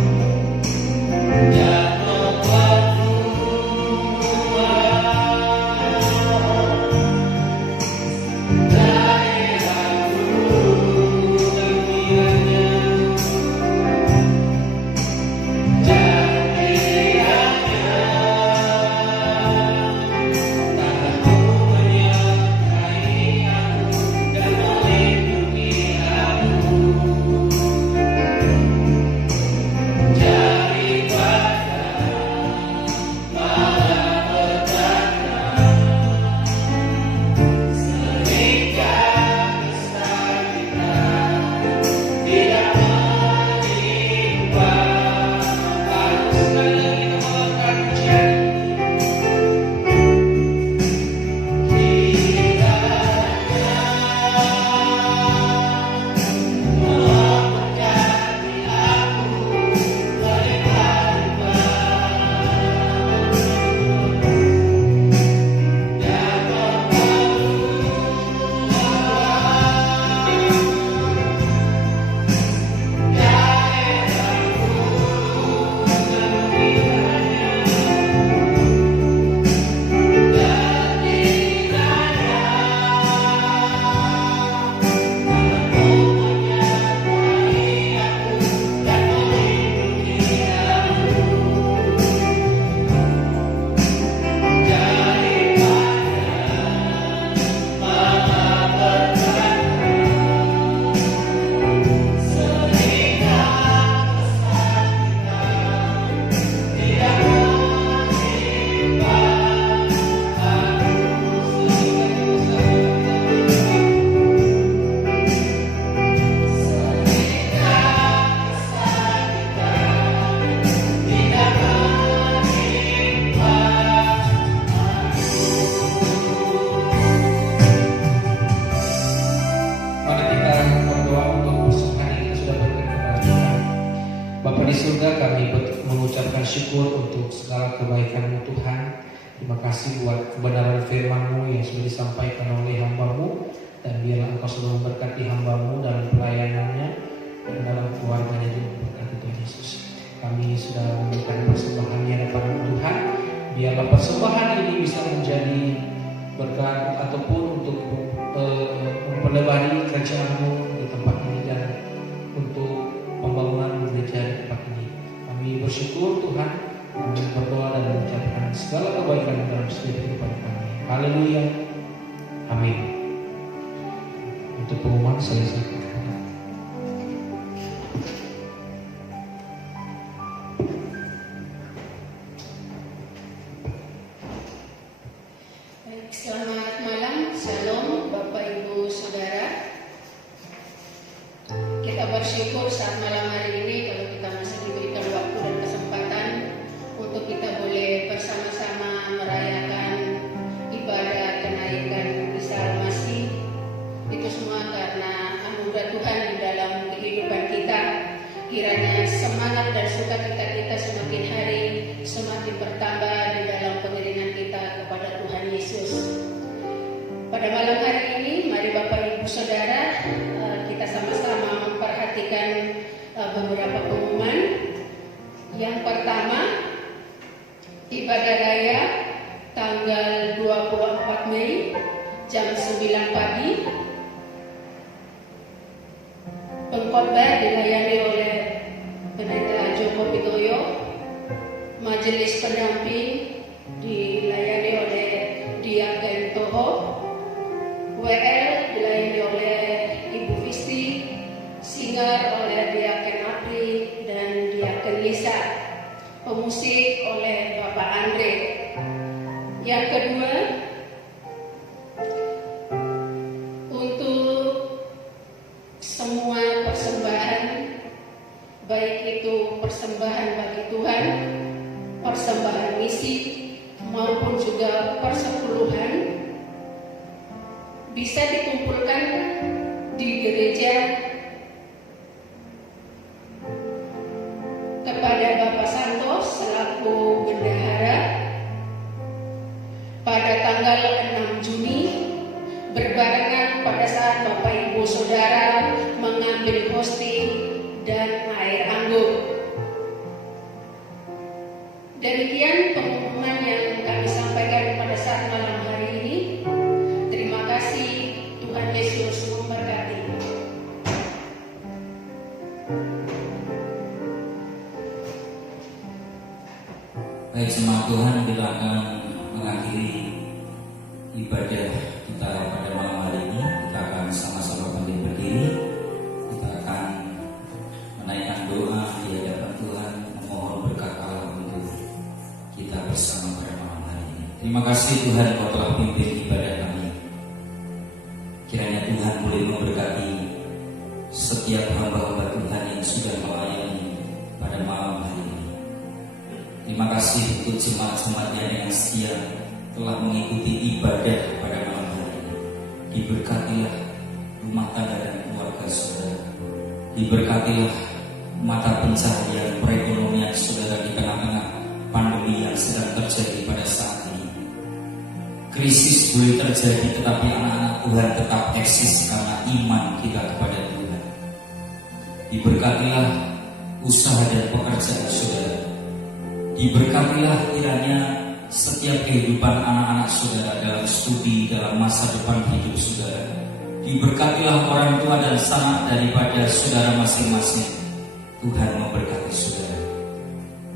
mengucapkan syukur untuk segala kebaikan-Mu Tuhan. Terima kasih buat kebenaran firman-Mu yang sudah disampaikan oleh hamba-Mu, dan biarlah Engkau selalu memberkati hamba-Mu dalam pelayanannya dan dalam keluarganya juga, berkati Tuhan Yesus. Kami sudah memberikan persembahan di hadapan Tuhan. Biarlah persembahan ini bisa menjadi berkat ataupun untuk memperlebari kerajaan-Mu di tempat ini dan untuk pembangunan gereja di tempat ini. Kami bersyukur Tuhan, kami berdoa dan mengucapkan segala kebaikan dalam setiap kehidupan kami. Haleluya. Amin. Untuk pengumuman selesai. Baik, selamat malam, shalom Bapak Ibu Saudara. Kita bersyukur saat malam hari ini kalau kita masih diberikan waktu dan kesempatan untuk kita boleh bersama-sama merayakan ibadah kenaikan Isa Al-Masih. Itu semua karena anugerah Tuhan di dalam kehidupan kita. Kiranya semangat dan sukacita kita semakin hari semakin bertambah di dalam pengiringan kita kepada Tuhan Yesus. Pada malam hari ini, mari Bapak Ibu Saudara, kita sama-sama memperhatikan beberapa pengumuman. Yang pertama, ibadah raya tanggal 24 Mei jam 9 pagi. Pengkhotbah dilayani oleh Pendeta Joko Pitoyo. Majelis pendamping dilayani oleh Diaken Toho. WL dilayani oleh Ibu Fisti, Singer oleh Diaken Apri dan Diaken Lisa, pemusik oleh Bapak Andre. Yang kedua, untuk semua persembahan, baik itu persembahan bagi Tuhan, persembahan misi, maupun juga persepuluhan, bisa dikumpulkan di gereja kepada Bapak Santos selaku bendahara pada tanggal 6 Juni berbarengan pada saat Bapak Ibu Saudara mengambil hosting dan air anggur. Demikian pengumuman yang kami sampaikan pada saat malam hari ini. Terima kasih, Tuhan Yesus memberkati. Baik, jemaat Tuhan, kita akan mengakhiri ibadah kita pada malam hari ini. Kita akan sama-sama bangkit berdiri. Kita akan menaikkan doa di hadapan Tuhan, memohon berkat Allah untuk kita bersama pada malam hari ini. Terima kasih Tuhan, Kau telah pimpin ibadah kami. Kiranya Tuhan boleh memberkati setiap hamba-hamba Tuhan yang sudah melayani pada malam hari ini. Terima kasih untuk jemaat-jemaatnya yang setia telah mengikuti ibadah pada malam hari ini. Diberkatilah rumah tangga dan keluarga saudara. Diberkatilah mata pencaharian perekonomian saudara di tengah-tengah pandemi yang sedang terjadi pada saat ini. Krisis boleh terjadi, tetapi anak-anak Tuhan tetap eksis karena iman kita kepada Tuhan. Diberkatilah usaha dan pekerjaan saudara. Diberkatilah kiranya setiap kehidupan anak-anak saudara dalam studi, dalam masa depan hidup saudara. Diberkatilah orang tua dan sanak daripada saudara masing-masing. Tuhan memberkati saudara.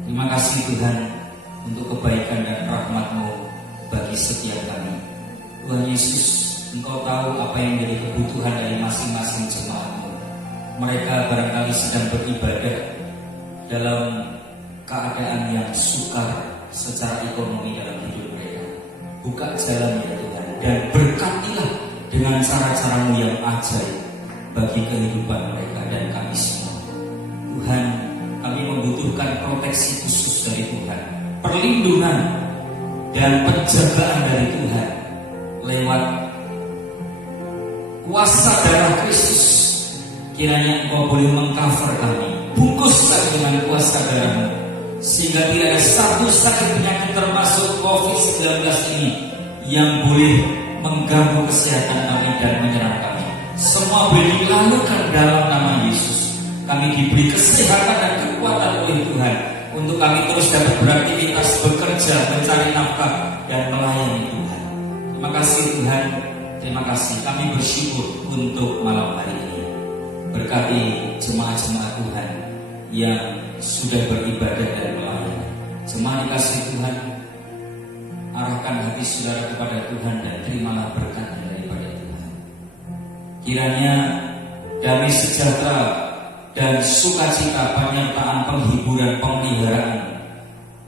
Terima kasih Tuhan untuk kebaikan dan rahmat-Mu bagi setiap kami. Tuhan Yesus, Engkau tahu apa yang menjadi kebutuhan dari masing-masing jemaat-Mu. Mereka barangkali sedang beribadah dalam keadaan yang sukar secara ekonomi dalam hidup mereka. Buka jalan ya Tuhan, dan berkatilah dengan cara-cara-Mu yang ajaib bagi kehidupan mereka dan kami semua. Tuhan, kami membutuhkan proteksi khusus dari Tuhan, perlindungan dan penjagaan dari Tuhan lewat kuasa darah Kristus. Kiranya Engkau boleh mengcover kami, bungkus kami dengan kuasa darah-Mu, sehingga tidak ada satu sakit penyakit termasuk COVID-19 ini yang boleh mengganggu kesehatan kami dan menyerang kami. Semua boleh dilakukan dalam nama Yesus. Kami diberi kesehatan dan kekuatan oleh Tuhan untuk kami terus dapat beraktivitas, bekerja, mencari nafkah dan melayani Tuhan. Terima kasih Tuhan, terima kasih. Kami bersyukur untuk malam hari ini. Berkati jemaat-jemaat Tuhan yang sudah beribadah dan melayani. Jemaat dikasih Tuhan, arahkan hati saudara kepada Tuhan dan terimalah berkat daripada Tuhan. Kiranya damai sejahtera dan sukacita, penyertaan, penghiburan, pemeliharaan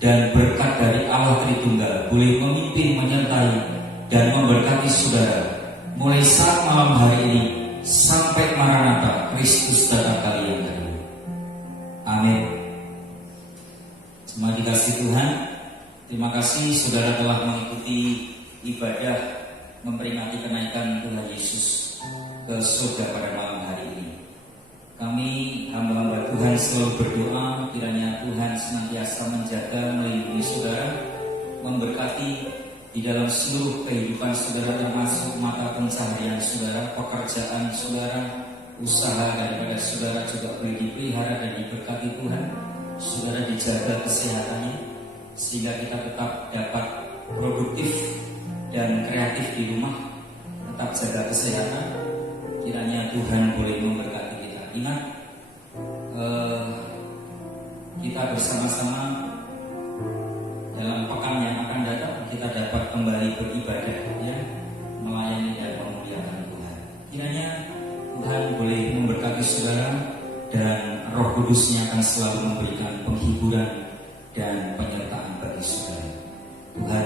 dan berkat dari Allah Tritunggal boleh memimpin, menyertai dan memberkati saudara mulai saat malam hari ini sampai Maranatha, Kristus datang kali yang kedua. Amin. Semua dikasih Tuhan, terima kasih saudara telah mengikuti ibadah memperingati kenaikan Tuhan Yesus ke surga pada malam hari ini. Kami hamba-hamba Tuhan selalu berdoa kiranya Tuhan senantiasa menjaga, melindungi saudara, memberkati di dalam seluruh kehidupan saudara, termasuk mata pencaharian saudara, pekerjaan saudara, usaha daripada saudara juga boleh dipelihara dan diberkati Tuhan. Saudara dijaga kesehatannya sehingga kita tetap dapat produktif dan kreatif di rumah, tetap jaga kesehatan. Kiranya Tuhan boleh memberkati. Ingat, kita bersama-sama dalam pekan yang akan datang kita dapat kembali beribadah, ya, melayani dan memuliakan Tuhan. Kiranya Tuhan boleh memberkati saudara dan Roh Kudus-Nya akan selalu memberikan penghiburan dan penyertaan bagi saudara. Tuhan